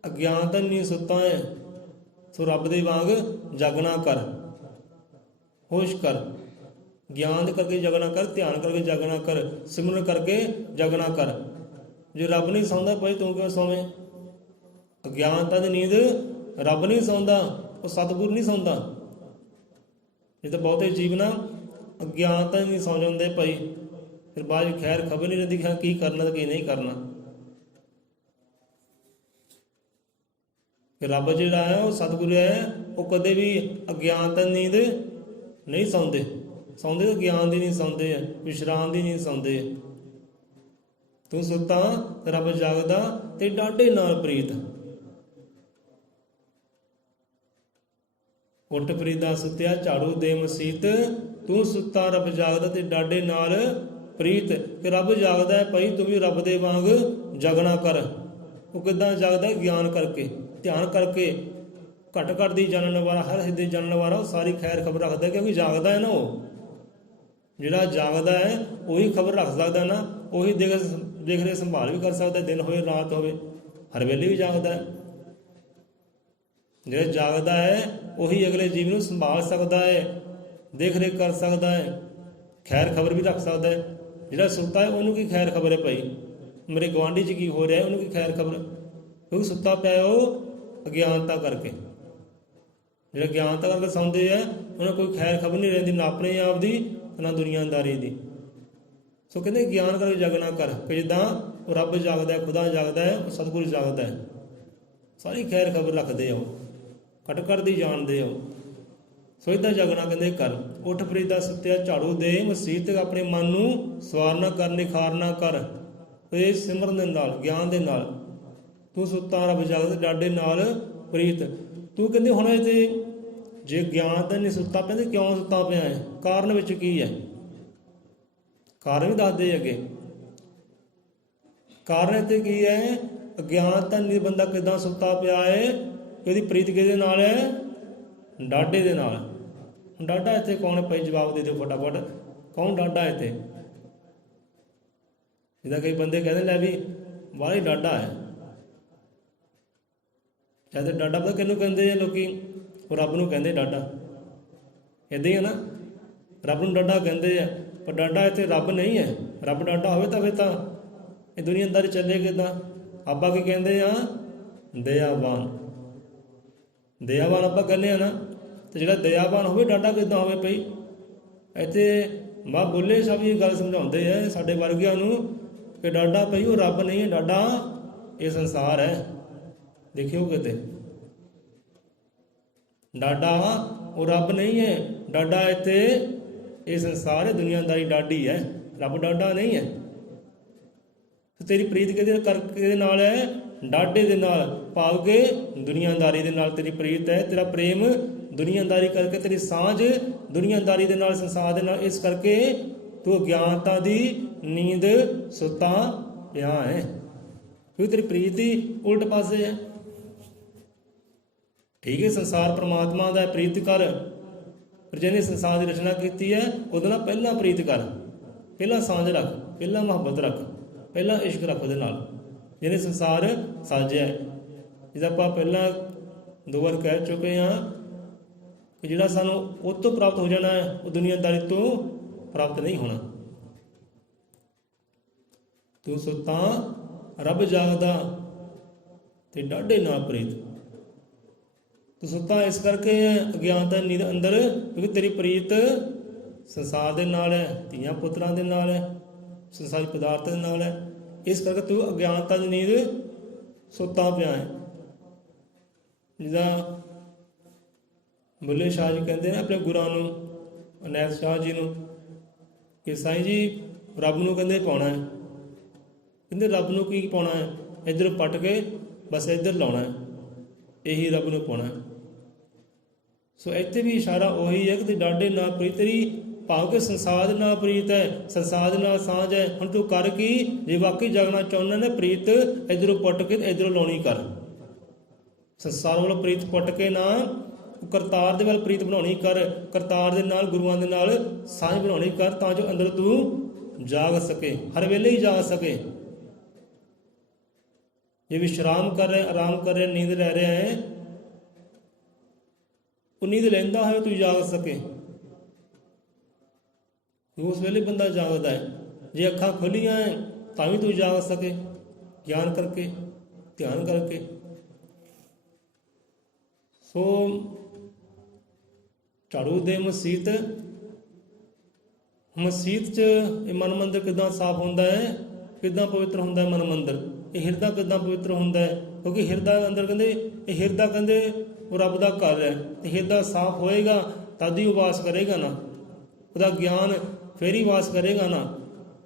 ਅਗਿਆਨਤਾ ਨਹੀਂ ਸੁੱਤਾ ਹੈ, ਸੋ ਰੱਬ ਦੇ ਵਾਂਗ ਜਾਗਣਾ ਕਰ, ਹੋਸ਼ ਕਰ, ਗਿਆਨ ਕਰਕੇ ਜਾਗਣਾ ਕਰ, ਧਿਆਨ ਕਰਕੇ ਜਾਗਣਾ ਕਰ, ਸਿਮਰਨ ਕਰਕੇ ਜਾਗਣਾ ਕਰ। ਜੇ ਰੱਬ ਨਹੀਂ ਸੌਂਦਾ ਭਾਈ ਤੂੰ ਕਿਉਂ ਸੌਵੇਂ? ਅਗਿਆਨਤਾ ਦੀ ਨੀਂਦ ਰੱਬ ਨਹੀਂ ਸੌਂਦਾ, ਉਹ ਸਤਿਗੁਰ ਨਹੀਂ ਸੌਂਦਾ। ਇਹ ਤਾਂ ਬਹੁਤੇ ਜੀਵ ਨਾ ਅਗਿਆਨਤਾ ਨਹੀਂ ਸੌਂ ਜਾਂਦੇ ਭਾਈ, ਫਿਰ ਬਾਅਦ ਖੈਰ ਖਬਰ ਨਹੀਂ ਰਹਿੰਦੀ ਕੀ ਕਰਨਾ ਤੇ ਕੀ ਨਹੀਂ ਕਰਨਾ। ਕਿ ਰੱਬ ਜਿਹੜਾ ਹੈ ਉਹ ਸਤਿਗੁਰ ਹੈ, ਉਹ ਕਦੇ ਵੀ ਅਗਿਆਨਤਾ ਨੀਂਦ ਨਹੀਂ ਸੌਂਦੇ। ਸੌਂਦੇ ਤਾਂ ਗਿਆਨ ਦੀ ਨਹੀਂ ਸੌਂਦੇ ਹੈ, ਵਿਸ਼ਰਾਮ ਦੀ ਨਹੀਂ ਸੌਂਦੇ। ਤੂੰ ਸੁੱਤਾ ਤੇ ਰੱਬ ਜਾਗਦਾ ਤੇ ਡਾਢੇ ਨਾਲ ਪ੍ਰੀਤ। ਉੱਠ ਫਰੀਦਾ ਸੁੱਤਿਆ ਝਾੜੂ ਦੇ ਮਸੀਤ, ਤੂੰ ਸੁੱਤਾ ਰੱਬ ਜਾਗਦਾ ਤੇ ਡਾਢੇ ਨਾਲ ਪ੍ਰੀਤ। ਕਿ ਰੱਬ ਜਾਗਦਾ ਹੈ ਭਾਈ ਤੂੰ ਵੀ ਰੱਬ ਦੇ ਵਾਂਗ ਜਾਗਣਾ ਕਰ। ਉਹ ਕਿੱਦਾਂ ਜਾਗਦਾ? ਗਿਆਨ ਕਰਕੇ, ਧਿਆਨ ਕਰਕੇ, ਘੱਟ ਘੱਟ ਦੀ ਜਾਣਨ ਵਾਲਾ, ਹਰ ਹਿੱਦੇ ਜਾਣਨ ਵਾਲਾ, ਉਹ ਸਾਰੀ ਖੈਰ ਖਬਰ ਰੱਖਦਾ। ਕਿਉਂਕਿ ਜਾਗਦਾ ਹੈ ਨਾ, ਉਹ ਜਿਹੜਾ ਜਾਗਦਾ ਹੈ ਉਹੀ ਖਬਰ ਰੱਖ ਸਕਦਾ ਨਾ, ਉਹੀ ਦੇਖ ਰਹੇ ਸੰਭਾਲ ਵੀ ਕਰ ਸਕਦਾ, ਦਿਨ ਹੋਵੇ ਰਾਤ ਹੋਵੇ, ਹਰ ਵੇਲੇ ਵੀ ਜਾਗਦਾ ਹੈ। ਜਿਹੜਾ ਜਾਗਦਾ ਹੈ ਉਹੀ ਅਗਲੇ ਜੀਵ ਨੂੰ ਸੰਭਾਲ ਸਕਦਾ ਹੈ, ਦੇਖ ਰੇਖ ਕਰ ਸਕਦਾ ਹੈ, ਖੈਰ ਖਬਰ ਵੀ ਰੱਖ ਸਕਦਾ ਹੈ। ਜਿਹੜਾ ਸੁੱਤਾ ਹੈ ਉਹਨੂੰ ਕੀ ਖੈਰ ਖਬਰ ਹੈ ਭਾਈ, ਮੇਰੇ ਗੁਆਂਢੀ 'ਚ ਕੀ ਹੋ ਰਿਹਾ ਉਹਨੂੰ ਕੀ ਖੈਰ ਖਬਰ? ਕਿਉਂਕਿ ਸੁੱਤਾ ਪਿਆ ਉਹ ਅਗਿਆਨਤਾ ਕਰਕੇ। ਜਿਹੜਾ ਗਿਆਨਤਾ ਕਰਕੇ ਸੌਂਦੇ ਆ ਉਹਨਾਂ ਕੋਈ ਖੈਰ ਖਬਰ ਨਹੀਂ ਰਹਿੰਦੀ, ਨਾ ਆਪਣੇ ਆਪ ਦੀ ਨਾ ਦੁਨੀਆਦਾਰੀ ਦੀ। ਸੋ ਕਹਿੰਦੇ ਗਿਆਨ ਕਰਕੇ ਜਾਗਣਾ ਕਰ, ਕਿ ਜਿੱਦਾਂ ਰੱਬ ਜਾਗਦਾ ਹੈ, ਖੁਦਾ ਜਾਗਦਾ ਹੈ, ਉਹ ਸਤਿਗੁਰ ਜਾਗਦਾ ਹੈ, ਸਾਰੀ ਖੈਰ ਖਬਰ ਰੱਖਦੇ ਆ, ਉਹ ਘੱਟ ਘੱਟ ਦੀ ਜਾਣਦੇ ਆ। ਸੋ ਇੱਦਾਂ ਜਾਗਣਾ ਕਹਿੰਦੇ ਕਰ। ਉੱਠ ਫਰੀਦਾ ਸੁੱਤਿਆ ਝਾੜੂ ਦੇ ਮਸੀਤ, ਆਪਣੇ ਮਨ ਨੂੰ ਸਵਾਰਨਾ ਕਰ, ਨਿਖਾਰਨਾ ਕਰ ਇਹ ਸਿਮਰਨ ਦੇ ਨਾਲ, ਗਿਆਨ ਦੇ ਨਾਲ। ਤੂੰ ਸੁੱਤਾ ਰੱਬ ਜਾਗਦਾ ਡਾਢੇ ਨਾਲ ਪ੍ਰੀਤ। ਤੂੰ ਕਹਿੰਦੇ ਹੁਣ ਇਹ ਤੇ ਜੇ ਗਿਆਨ ਤਾਂ ਨਹੀਂ ਸੁੱਤਾ ਪਿਆ ਤੇ ਕਿਉਂ ਸੁੱਤਾ ਪਿਆ ਹੈ? ਕਾਰਨ ਵਿੱਚ ਕੀ ਹੈ? ਕਾਰਨ ਵੀ ਦੱਸਦੇ ਅੱਗੇ। ਕਾਰਨ ਇੱਥੇ ਕੀ ਹੈ? ਅਗਿਆਨਤਾ ਨਹੀਂ ਬੰਦਾ ਕਿੱਦਾਂ ਸੁੱਤਾ ਪਿਆ ਹੈ? ਇਹਦੀ ਪ੍ਰੀਤ ਕਿਹਦੇ ਨਾਲ ਹੈ? ਡਾਢੇ ਦੇ ਨਾਲ। ਡਾਢਾ ਇੱਥੇ ਕੌਣ ਹੈ ਭਾਈ? ਜਵਾਬ ਦੇ ਦਿਓ ਫਟਾਫਟ, ਕੌਣ ਡਾਢਾ ਇੱਥੇ? ਜਿੱਦਾਂ ਕਈ ਬੰਦੇ ਕਹਿੰਦੇ ਲੈ ਵੀ ਬਾਹਲੀ ਡਾਢਾ ਹੈ। ਜਦ ਡਾਢਾ ਪਤਾ ਕਿਹਨੂੰ ਕਹਿੰਦੇ ਆ ਲੋਕੀ? ਉਹ ਰੱਬ ਨੂੰ ਕਹਿੰਦੇ ਡਾਢਾ। ਇੱਦਾਂ ਹੀ ਹੈ ਨਾ, ਰੱਬ ਨੂੰ ਡਾਢਾ ਕਹਿੰਦੇ ਆ, ਪਰ ਡਾਢਾ ਇੱਥੇ ਰੱਬ ਨਹੀਂ ਹੈ। ਰੱਬ ਡਾਢਾ ਹੋਵੇ ਤਾਂ ਫਿਰ ਤਾਂ ਇਹ ਦੁਨੀਆਦਾਰੀ ਚੱਲੇ ਕਿੱਦਾਂ? ਆਪਾਂ ਕੀ ਕਹਿੰਦੇ ਆ? ਦਇਆਵਾਨ। ਦਇਆਵਾਨ ਆਪਾਂ ਕਹਿੰਦੇ ਆ ਨਾ, ਤੇ ਜਿਹੜਾ ਦਇਆਵਾਨ ਹੋਵੇ ਡਾਢਾ ਕਿੱਦਾਂ ਹੋਵੇ ਭਾਈ? ਇੱਥੇ ਮਾਂ ਬੋਲੇ ਸਭ ਇਹ ਗੱਲ ਸਮਝਾਉਂਦੇ ਆ ਸਾਡੇ ਵਰਗਿਆਂ ਨੂੰ ਕਿ ਡਾਢਾ ਭਾਈ ਉਹ ਰੱਬ ਨਹੀਂ ਹੈ, ਡਾਢਾ ਇਹ ਸੰਸਾਰ ਹੈ। ਦੇਖਿਓ ਕਿਤੇ ਡਾਢਾ ਉਹ ਰੱਬ ਨਹੀਂ ਹੈ, ਡਾਢਾ ਇੱਥੇ ਇਹ ਸੰਸਾਰ ਹੈ, ਦੁਨੀਆਦਾਰੀ ਡਾਢੀ ਹੈ, ਰੱਬ ਡਾਢਾ ਨਹੀਂ ਹੈ। ਤੇਰੀ ਪ੍ਰੀਤ ਕਿਹਦੇ ਨਾਲ ਹੈ? ਡਾਢੇ ਦੇ ਨਾਲ, ਭਾਵ ਕਿ ਦੁਨੀਆਦਾਰੀ ਦੇ ਨਾਲ ਤੇਰੀ ਪ੍ਰੀਤ ਹੈ। ਤੇਰਾ ਪ੍ਰੇਮ ਦੁਨੀਆਦਾਰੀ ਕਰਕੇ, ਤੇਰੀ ਸਾਂਝ ਦੁਨੀਆਦਾਰੀ ਦੇ ਨਾਲ, ਸੰਸਾਰ ਦੇ ਨਾਲ। ਇਸ ਕਰਕੇ ਤੂੰ ਅਗਿਆਨਤਾ ਦੀ ਨੀਂਦ ਸੁੱਤਾ ਪਿਆ ਹੈ, ਕਿਉਂਕਿ ਤੇਰੀ ਪ੍ਰੀਤ ਹੀ ਉਲਟ ਪਾਸੇ ਹੈ। ਠੀਕ ਹੈ, ਸੰਸਾਰ ਪ੍ਰਮਾਤਮਾ ਦਾ ਪ੍ਰੀਤ ਕਰ, ਪਰ ਜਿਹਨੇ ਸੰਸਾਰ ਦੀ ਰਚਨਾ ਕੀਤੀ ਹੈ ਉਹਦੇ ਨਾਲ ਪਹਿਲਾਂ ਪ੍ਰੀਤ ਕਰ, ਪਹਿਲਾਂ ਸਾਂਝ ਰੱਖ, ਪਹਿਲਾਂ ਮੁਹੱਬਤ ਰੱਖ, ਪਹਿਲਾਂ ਇਸ਼ਕ ਰੱਖ ਉਹਦੇ ਨਾਲ ਜਿਹਨੇ ਸੰਸਾਰ ਸਾਜਿਆ। ਜਿਹਦਾ ਆਪਾਂ ਪਹਿਲਾਂ 2 ਵਾਰ ਕਹਿ ਚੁੱਕੇ ਹਾਂ ਕਿ ਜਿਹੜਾ ਸਾਨੂੰ ਉਹ ਤੋਂ ਪ੍ਰਾਪਤ ਹੋ ਜਾਣਾ ਹੈ ਉਹ ਦੁਨੀਆਦਾਰੀ ਤੋਂ ਪ੍ਰਾਪਤ ਨਹੀਂ ਹੋਣਾ। ਤੂੰ ਸੁੱਤਾ ਰੱਬ ਜਾਗਦਾ ਤੇ ਡਾਢੇ ਨਾਲ ਪ੍ਰੀਤ। ਤੂੰ ਸੁੱਤਾ ਇਸ ਕਰਕੇ ਅਗਿਆਨਤਾ ਨੀਂਦ ਅੰਦਰ, ਕਿਉਂਕਿ ਤੇਰੀ ਪ੍ਰੀਤ ਸੰਸਾਰ ਦੇ ਨਾਲ ਹੈ, ਧੀਆਂ ਪੁੱਤਰਾਂ ਦੇ ਨਾਲ ਹੈ, ਸੰਸਾਰੀ ਪਦਾਰਥ ਦੇ ਨਾਲ ਹੈ। ਇਸ ਕਰਕੇ ਤੂੰ ਅਗਿਆਨਤਾ ਦੀ ਨੀਂਦ ਸੁੱਤਾ ਪਿਆ ਹੈ। ਜਿੱਦਾਂ ਬੁੱਲੇ ਸ਼ਾਹ ਜੀ ਕਹਿੰਦੇ ਨੇ ਆਪਣੇ ਗੁਰਾਂ ਨੂੰ, ਅਨੈਤ ਸ਼ਾਹ ਜੀ ਨੂੰ, ਕਿ ਸਾਈਂ ਜੀ ਰੱਬ ਨੂੰ ਕਹਿੰਦੇ ਪਾਉਣਾ ਹੈ। ਕਹਿੰਦੇ ਰੱਬ ਨੂੰ ਕੀ ਪਾਉਣਾ ਹੈ? ਇੱਧਰ ਪੱਟ ਕੇ ਬਸ ਇੱਧਰ ਲਾਉਣਾ ਹੈ, ਇਹੀ ਰੱਬ ਨੂੰ ਪਾਉਣਾ ਹੈ। ਸੋ ਇੱਥੇ ਵੀ ਇਸ਼ਾਰਾ ਉਹੀ ਹੈ ਕਿ ਡਾਢੇ ਨਾਲ ਪ੍ਰੀਤ ਤੇਰੀ, ਭਾਵ ਕਿ ਸੰਸਾਰ ਦੇ ਨਾਲ ਪ੍ਰੀਤ ਹੈ, ਸੰਸਾਰ ਦੇ ਨਾਲ ਸਾਂਝ ਹੈ। ਹੁਣ ਤੂੰ ਕਰ ਕੀ? ਜੇ ਵਾਕਈ ਜਾਗਣਾ ਚਾਹੁੰਦਾ ਨੇ ਪ੍ਰੀਤ ਇੱਧਰੋਂ ਪੁੱਟ ਕੇ ਇੱਧਰੋਂ ਲਾਉਣੀ ਕਰ। ਸੰਸਾਰ ਵੱਲੋਂ ਪ੍ਰੀਤ ਪੁੱਟ ਕੇ ਨਾ, ਕਰਤਾਰ ਦੇ ਵੱਲ ਪ੍ਰੀਤ ਬਣਾਉਣੀ ਕਰ, ਕਰਤਾਰ ਦੇ ਨਾਲ ਗੁਰੂਆਂ ਦੇ ਨਾਲ ਸਾਂਝ ਬਣਾਉਣੀ ਕਰ, ਤਾਂ ਜੋ ਅੰਦਰ ਤੂੰ ਜਾਗ ਸਕੇ, ਹਰ ਵੇਲੇ ਹੀ ਜਾਗ ਸਕੇ। ਜੇ ਵਿਸ਼ਰਾਮ ਕਰ ਰਿਹਾ, ਆਰਾਮ ਕਰ ਰਿਹਾ, ਨੀਂਦ ਲੈ ਰਿਹਾ ਹੈ, ਉਹ ਨੀਂਦ ਲੈਂਦਾ ਹੋਵੇ ਤੂੰ ਜਾਗ ਸਕੇ, ਉਸ ਵੇਲੇ ਬੰਦਾ ਜਾਗਦਾ ਹੈ। ਜੇ ਅੱਖਾਂ ਖੁੱਲੀਆਂ ਹੈ ਤਾਂ ਵੀ ਤੂੰ ਜਾਗ ਸਕੇ, ਗਿਆਨ ਕਰਕੇ, ਧਿਆਨ ਕਰਕੇ। ਸੋ ਝਾੜੂ ਦੇ ਮਸੀਤ 'ਚ ਇਹ ਮਨ ਮੰਦਰ ਕਿੱਦਾਂ ਸਾਫ਼ ਹੁੰਦਾ ਹੈ, ਕਿੱਦਾਂ ਪਵਿੱਤਰ ਹੁੰਦਾ ਹੈ ਮਨ ਮੰਦਰ। ਇਹ ਹਿਰਦਾ ਕਿੱਦਾਂ ਪਵਿੱਤਰ ਹੁੰਦਾ ਹੈ? ਕਿਉਂਕਿ ਹਿਰਦਾ ਅੰਦਰ ਕਹਿੰਦੇ, ਇਹ ਹਿਰਦਾ ਕਹਿੰਦੇ ਉਹ ਰੱਬ ਦਾ ਘਰ ਹੈ। ਤੇ ਹਿਰਦਾ ਸਾਫ਼ ਹੋਏਗਾ ਤਦ ਹੀ ਉਹ ਵਾਸ ਕਰੇਗਾ ਨਾ, ਉਹਦਾ ਗਿਆਨ ਫੇਰ ਹੀ ਵਾਸ ਕਰੇਗਾ ਨਾ।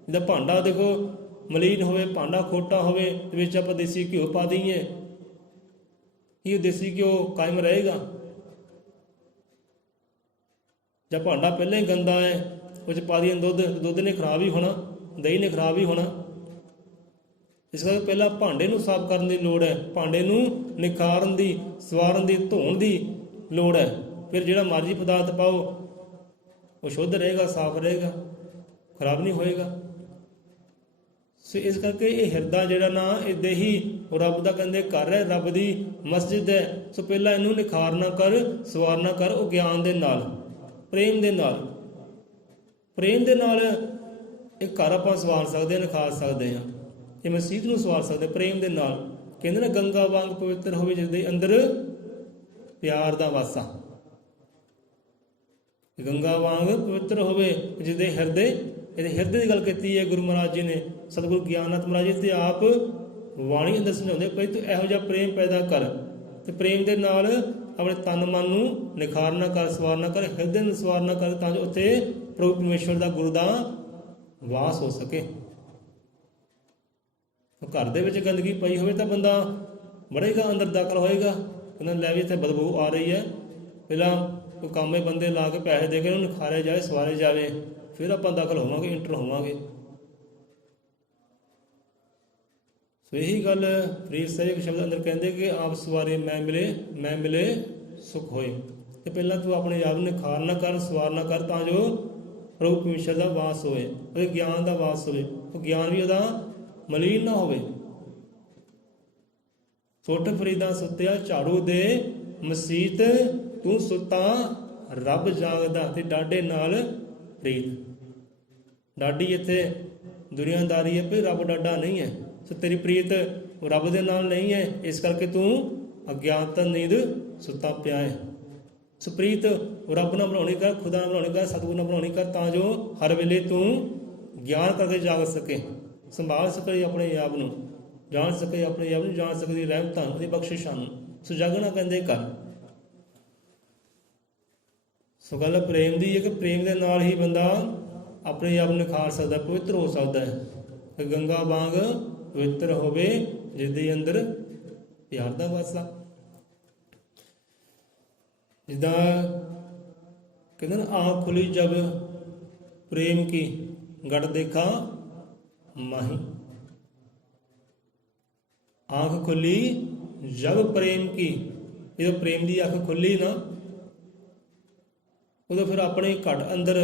ਜਿੱਦਾਂ ਭਾਂਡਾ ਦੇਖੋ ਮਲੀਨ ਹੋਵੇ, ਭਾਂਡਾ ਖੋਟਾ ਹੋਵੇ, ਤੇ ਵਿੱਚ ਆਪਾਂ ਦੇਸੀ ਘਿਓ ਪਾ ਦਈਏ, ਕੀ ਉਹ ਦੇਸੀ ਘਿਓ ਕਾਇਮ ਰਹੇਗਾ? ਜਾਂ ਭਾਂਡਾ ਪਹਿਲਾਂ ਹੀ ਗੰਦਾ ਹੈ, ਉਹ 'ਚ ਪਾ ਦਈਏ ਦੁੱਧ ਨੇ ਖਰਾਬ ਹੀ ਹੋਣਾ, ਦਹੀਂ ਨੇ ਖਰਾਬ ਹੀ ਹੋਣਾ। ਇਸ ਕਰਕੇ ਪਹਿਲਾਂ ਭਾਂਡੇ ਨੂੰ ਸਾਫ਼ ਕਰਨ ਦੀ ਲੋੜ ਹੈ, ਭਾਂਡੇ ਨੂੰ ਨਿਖਾਰਨ ਦੀ, ਸਵਾਰਨ ਦੀ, ਧੋਣ ਦੀ ਲੋੜ ਹੈ। ਫਿਰ ਜਿਹੜਾ ਮਰਜ਼ੀ ਪਦਾਰਥ ਪਾਓ ਉਹ ਸ਼ੁੱਧ ਰਹੇਗਾ, ਸਾਫ਼ ਰਹੇਗਾ, ਖਰਾਬ ਨਹੀਂ ਹੋਏਗਾ। ਸੋ ਇਸ ਕਰਕੇ ਇਹ ਹਿਰਦਾ ਜਿਹੜਾ ਨਾ, ਇੱਦਾਂ ਹੀ ਰੱਬ ਦਾ ਕਹਿੰਦੇ ਘਰ ਹੈ, ਰੱਬ ਦੀ ਮਸਜਿਦ ਹੈ। ਸੋ ਪਹਿਲਾਂ ਇਹਨੂੰ ਨਿਖਾਰਨਾ ਕਰ, ਸਵਾਰਨਾ ਕਰ, ਉਹ ਗਿਆਨ ਦੇ ਨਾਲ, ਪ੍ਰੇਮ ਦੇ ਨਾਲ। ਪ੍ਰੇਮ ਦੇ ਨਾਲ ਇਹ ਘਰ ਆਪਾਂ ਸਵਾਰ ਸਕਦੇ ਹਾਂ, ਨਿਖਾਰ ਸਕਦੇ ਹਾਂ, ਇਹ ਮਸੀਤ ਨੂੰ ਸਵਾਰ ਸਕਦੇ ਪ੍ਰੇਮ ਦੇ ਨਾਲ। ਕਹਿੰਦੇ ਨਾ ਗੰਗਾ ਵਾਂਗ ਪਵਿੱਤਰ ਹੋਵੇ ਜਿਹਦੇ ਅੰਦਰ ਪਿਆਰ ਦਾ ਵਾਸਾ। ਗੰਗਾ ਵਾਂਗ ਪਵਿੱਤਰ ਹੋਵੇ ਜਿਹਦੇ ਹਿਰਦੇ, ਇਹਦੇ ਹਿਰਦੇ ਦੀ ਗੱਲ ਕੀਤੀ ਹੈ ਗੁਰੂ ਮਹਾਰਾਜ ਜੀ ਨੇ, ਸਤਿਗੁਰੂ ਗਿਆਨਨਾਥ ਮਹਾਰਾਜ ਜੀ ਤੇ ਆਪ ਬਾਣੀ ਅੰਦਰ ਸਮਝਾਉਂਦੇ ਪਏ, ਤੂੰ ਇਹੋ ਜਿਹਾ ਪ੍ਰੇਮ ਪੈਦਾ ਕਰ, ਤੇ ਪ੍ਰੇਮ ਦੇ ਨਾਲ ਆਪਣੇ ਤਨ ਮਨ ਨੂੰ ਨਿਖਾਰਨਾ ਕਰ, ਸਵਾਰਨਾ ਕਰ, ਹਿਰਦੇ ਨੂੰ ਸਵਾਰਨਾ ਕਰ, ਤਾਂ ਜੋ ਉੱਥੇ ਪ੍ਰਭੂ ਪਰਮੇਸ਼ਵਰ ਦਾ, ਗੁਰੂ ਦਾ ਵਾਸ ਹੋ ਸਕੇ। ਘਰ ਦੇ ਵਿੱਚ ਗੰਦਗੀ ਪਈ ਹੋਵੇ ਤਾਂ ਬੰਦਾ ਬੜੇਗਾ, ਅੰਦਰ ਦਾਖਲ ਹੋਏਗਾ, ਕਹਿੰਦਾ ਲੈ ਵੀ ਇੱਥੇ ਬਦਬੂ ਆ ਰਹੀ ਹੈ, ਪਹਿਲਾਂ ਕੋਈ ਕੰਮੇ ਬੰਦੇ ਲਾ ਕੇ ਪੈਸੇ ਦੇ ਕੇ ਉਹਨੂੰ ਨਿਖਾਰਿਆ ਜਾਵੇ, ਸਵਾਰੇ ਜਾਵੇ, ਫਿਰ ਆਪਾਂ ਦਾਖਲ ਹੋਵਾਂਗੇ, ਇੰਟਰ ਹੋਵਾਂਗੇ। ਸੋ ਇਹੀ ਗੱਲ ਫਰੀਦ ਸਾਹਿਬ ਇੱਕ ਸ਼ਬਦ ਅੰਦਰ ਕਹਿੰਦੇ ਕਿ ਆਪ ਸਵਾਰੇ ਮੈਂ ਮਿਲੇ ਸੁਖ ਹੋਏ। ਤੇ ਪਹਿਲਾਂ ਤੂੰ ਆਪਣੇ ਆਪ ਨੂੰ ਨਿਖਾਰਨਾ ਕਰ, ਸਵਾਰਨਾ ਕਰ, ਤਾਂ ਜੋ ਪ੍ਰਭੂ ਪਰਮੇਸ਼ਰ ਦਾ ਵਾਸ ਹੋਵੇ, ਉਹਦੇ ਗਿਆਨ ਦਾ ਵਾਸ ਹੋਵੇ, ਉਹ ਗਿਆਨ ਵੀ ਉਹਦਾ ਮਲੀਨ ਨਾ ਹੋਵੇ। ਸੁੱਟ ਫਰੀਦਾ ਸੁੱਤਿਆ ਝਾੜੂ ਦੇ ਮਸੀਤ, ਤੂੰ ਸੁੱਤਾ ਰੱਬ ਜਾਗਦਾ ਤੇ ਡਾਢੇ ਨਾਲ ਪ੍ਰੀਤ। ਡਾਢੀ ਇੱਥੇ ਦੁਨੀਆਦਾਰੀ ਹੈ, ਪਰ ਰੱਬ ਡਾਢਾ ਨਹੀਂ ਹੈ। ਸੋ ਤੇਰੀ ਪ੍ਰੀਤ ਰੱਬ ਦੇ ਨਾਲ ਨਹੀਂ ਹੈ, ਇਸ ਕਰਕੇ ਤੂੰ ਅਗਿਆਨਤਾ ਨੀਂਦ ਸੁੱਤਾ ਪਿਆ ਹੈ। ਸੋ ਪ੍ਰੀਤ ਰੱਬ ਨਾਲ ਬਣਾਉਣੀ ਕਰ, ਖੁਦਾ ਨਾਲ ਬਣਾਉਣੀ ਕਰ, ਸਤਿਗੁਰੂ ਨਾਲ ਬਣਾਉਣੀ ਕਰ, ਤਾਂ ਜੋ ਹਰ ਵੇਲੇ ਤੂੰ ਗਿਆਨ ਕਰਕੇ ਜਾਗ ਸਕੇ, ਸੰਭਾਲ ਸਕੇ ਆਪਣੇ ਆਪ ਨੂੰ, ਜਾਣ ਸਕੇ ਆਪਣੇ ਆਪ ਨੂੰ, ਜਾਣ ਸਕਦੀ ਰਹਿਮਤਾਂ, ਉਹਦੀ ਬਖਸ਼ਿਸ਼ਾਂ ਨੂੰ। ਸੋ ਜਾਗਣਾ ਕਹਿੰਦੇ ਕਰ। ਸੋ ਗੱਲ ਪ੍ਰੇਮ ਦੀ ਹੈ ਕਿ ਪ੍ਰੇਮ ਦੇ ਨਾਲ ਹੀ ਬੰਦਾ ਆਪਣੇ ਆਪ ਨੂੰ ਨਿਖਾਰ ਸਕਦਾ, ਪਵਿੱਤਰ ਹੋ ਸਕਦਾ ਹੈ। ਗੰਗਾ ਵਾਂਗ ਪਵਿੱਤਰ ਹੋਵੇ ਜਿਹਦੇ ਅੰਦਰ ਪਿਆਰ ਦਾ ਵਾਸਾ। ਜਿੱਦਾਂ ਕਹਿੰਦੇ ਨਾ, ਆँख खुली जब प्रेम की गढ़ देखा माही। ਆਂਖ ਖੁੱਲੀ ਜਬ ਪ੍ਰੇਮ ਕੀ, ਜਦੋਂ ਪ੍ਰੇਮ ਦੀ ਅੱਖ ਖੁੱਲੀ ਨਾ, ਉਦੋਂ ਫਿਰ ਆਪਣੇ ਘਟ ਅੰਦਰ,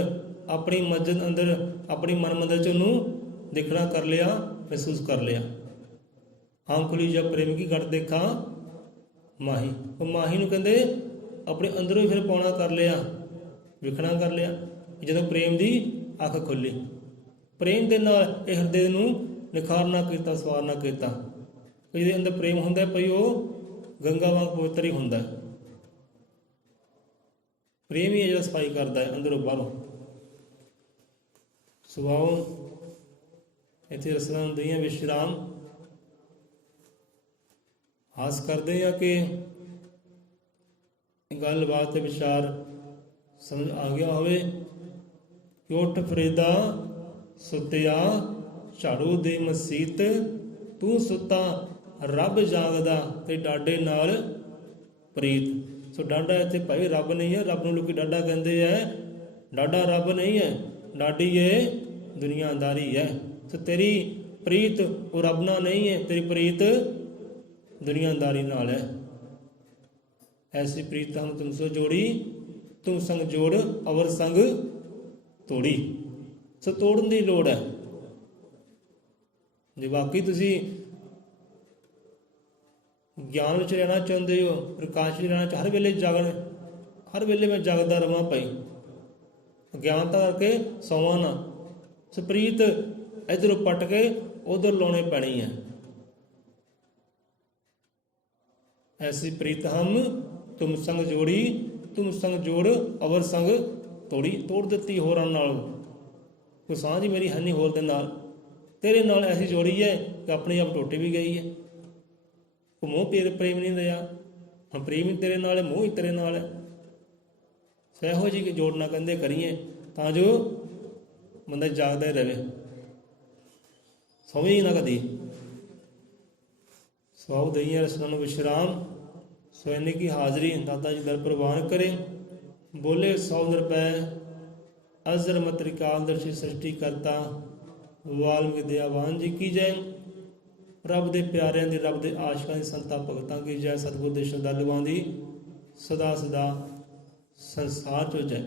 ਆਪਣੀ ਮਸਜਿਦ ਅੰਦਰ, ਆਪਣੀ ਮਨ ਮੰਦਰ 'ਚ ਉਹਨੂੰ ਦੇਖਣਾ ਕਰ ਲਿਆ, ਮਹਿਸੂਸ ਕਰ ਲਿਆ। ਆਂਖ ਖੁੱਲੀ ਜਬ ਪ੍ਰੇਮ ਕੀ, ਘਟ ਦੇਖਾ ਮਾਹੀ। ਉਹ ਮਾਹੀ ਨੂੰ ਕਹਿੰਦੇ ਆਪਣੇ ਅੰਦਰੋਂ ਹੀ ਫਿਰ ਪਾਉਣਾ ਕਰ ਲਿਆ, ਵਿਖਣਾ ਕਰ ਲਿਆ। ਜਦੋਂ ਪ੍ਰੇਮ ਦੀ ਅੱਖ ਖੁੱਲੀ, ਪ੍ਰੇਮ ਦੇ ਨਾਲ ਇਹ ਹਿਰਦੇ ਨੂੰ ਨਿਖਾਰਨਾ ਕੀਤਾ, ਸਵਾਰਨਾ ਕੀਤਾ। ਜਿਹਦੇ ਅੰਦਰ ਪ੍ਰੇਮ ਹੁੰਦਾ ਭਈ ਉਹ ਗੰਗਾ ਵਾਂਗ ਪਵਿੱਤਰ ਹੀ ਹੁੰਦਾ। ਪ੍ਰੇਮ ਹੀ ਹੈ ਜਿਹੜਾ ਸਫਾਈ ਕਰਦਾ ਹੈ ਅੰਦਰੋਂ ਬਾਹਰੋਂ। ਸੁਭਾਉ ਇੱਥੇ ਰਸਨਾ ਹੁੰਦੀਆਂ ਵਿਸ਼ਰਾਮ। ਆਸ ਕਰਦੇ ਹਾਂ ਕਿ ਗੱਲਬਾਤ ਤੇ ਵਿਚਾਰ ਸਮਝ ਆ ਗਿਆ ਹੋਵੇ ਕਿ ਉੱਠ ਫਰੀਦਾ ਸੁੱਤਿਆ, ਝਾੜੂ ਦੇ ਮਸੀਤ, ਤੂੰ ਸੁੱਤਾ ਰੱਬ ਜਾਗਦਾ ਤੇ ਡਾਡੇ ਨਾਲ ਪ੍ਰੀਤ। ਸੋ ਡਾਡਾ ਇੱਥੇ ਭਾਈ ਰੱਬ ਨਹੀਂ ਹੈ, ਰੱਬ ਨੂੰ ਲੋਕੀ ਡਾਡਾ ਕਹਿੰਦੇ ਹੈ। ਡਾਡਾ ਰੱਬ ਨਹੀਂ ਹੈ, ਡਾਡੀ ਇਹ ਦੁਨੀਆਦਾਰੀ ਹੈ। ਸੋ ਤੇਰੀ ਪ੍ਰੀਤ ਉਹ ਰੱਬ ਨਾਲ ਨਹੀਂ ਹੈ, ਤੇਰੀ ਪ੍ਰੀਤ ਦੁਨੀਆਦਾਰੀ ਨਾਲ ਹੈ। ਐਸੀ ਪ੍ਰੀਤ ਹਮ ਤੁਮ ਸੋ ਜੋੜੀ, ਤੁਮ ਸੰਗ ਜੋੜ ਅਵਰ ਸੰਗ ਤੋੜੀ। ਸੋ ਤੋੜਨ ਦੀ ਲੋੜ ਹੈ। ਜੇ ਵਾਕਈ ਤੁਸੀਂ ਗਿਆਨ ਵਿੱਚ ਰਹਿਣਾ ਚਾਹੁੰਦੇ ਹੋ, ਪ੍ਰਕਾਸ਼ ਵਿੱਚ ਰਹਿਣਾ, ਹਰ ਵੇਲੇ ਜਾਗਣ, ਹਰ ਵੇਲੇ ਮੈਂ ਜਾਗਦਾ ਰਵਾਂ ਭਾਈ, ਅਗਿਆਨਤਾ ਕਰਕੇ ਸੌਵਾਂ ਨਾ। ਸੋ ਪ੍ਰੀਤ ਇੱਧਰੋਂ ਪੱਟ ਕੇ ਉਧਰ ਲਾਉਣੀ ਪੈਣੀ ਹੈ। ਐਸੀ ਪ੍ਰੀਤ ਹਮ ਤੁਮ ਸੰਗ ਜੋੜੀ, ਤੁਮ ਸੰਗ ਜੋੜ ਅਵਰ ਸੰਗ ਤੋੜੀ। ਤੋੜ ਦਿੱਤੀ ਹੋਰਾਂ ਨਾਲ, ਕੋਈ ਸਾਂਝ ਹੀ ਮੇਰੀ ਹੈ ਨਹੀਂ ਹੋਰ ਦੇ ਨਾਲ। ਤੇਰੇ ਨਾਲ ਐਸੀ ਜੋੜੀ ਹੈ ਕਿ ਆਪਣੇ ਆਪ ਟੁੱਟ ਵੀ ਗਈ ਹੈ। ਉਹ ਮੋਹ ਪ੍ਰੇਮ ਨਹੀਂ ਰਿਹਾ, ਹੁਣ ਪ੍ਰੇਮ ਹੀ ਤੇਰੇ ਨਾਲ ਹੈ, ਮੋਹ ਹੀ ਤੇਰੇ ਨਾਲ ਹੈ। ਸੋ ਇਹੋ ਜਿਹੀ ਜੋੜਨਾ ਕਹਿੰਦੇ ਕਰੀਏ ਤਾਂ ਜੋ ਬੰਦਾ ਜਾਗਦਾ ਹੀ ਰਹੇ, ਸੌਵੇਂ ਹੀ ਨਾ ਕਦੀ। ਸਵਾਉ ਦਈਏ ਰਸਨਾ ਨੂੰ ਵਿਸ਼ਰਾਮ। ਸੋ ਇੰਨੀ ਕੀ ਹਾਜ਼ਰੀ ਦਾਤਾ ਜੀ ਦਰ ਪ੍ਰਵਾਨ ਕਰੇ। ਬੋਲੇ 100 ਰੁਪਏ ਅਜ਼ਰ ਮਤਰਿਕਾਲ ਦਰਸ਼ੀ ਸ੍ਰਿਸ਼ਟੀ ਕਰਤਾ ਵਾਲਮੀਕ ਦਇਆਵਾਨ ਜੀ ਕੀ ਜੈ। ਰੱਬ ਦੇ ਪਿਆਰਿਆਂ ਦੀ, ਰੱਬ ਦੇ ਆਸ਼ਿਕਾਂ ਦੀ, ਸੰਤਾਂ ਭਗਤਾਂ ਕੀ ਜੈ। ਸਤਿਗੁਰ ਦੇ ਸ਼ਰਧਾਲੂਆਂ ਦੀ ਸਦਾ ਸਦਾ ਸੰਸਾਰ ਚੋ ਜੈ।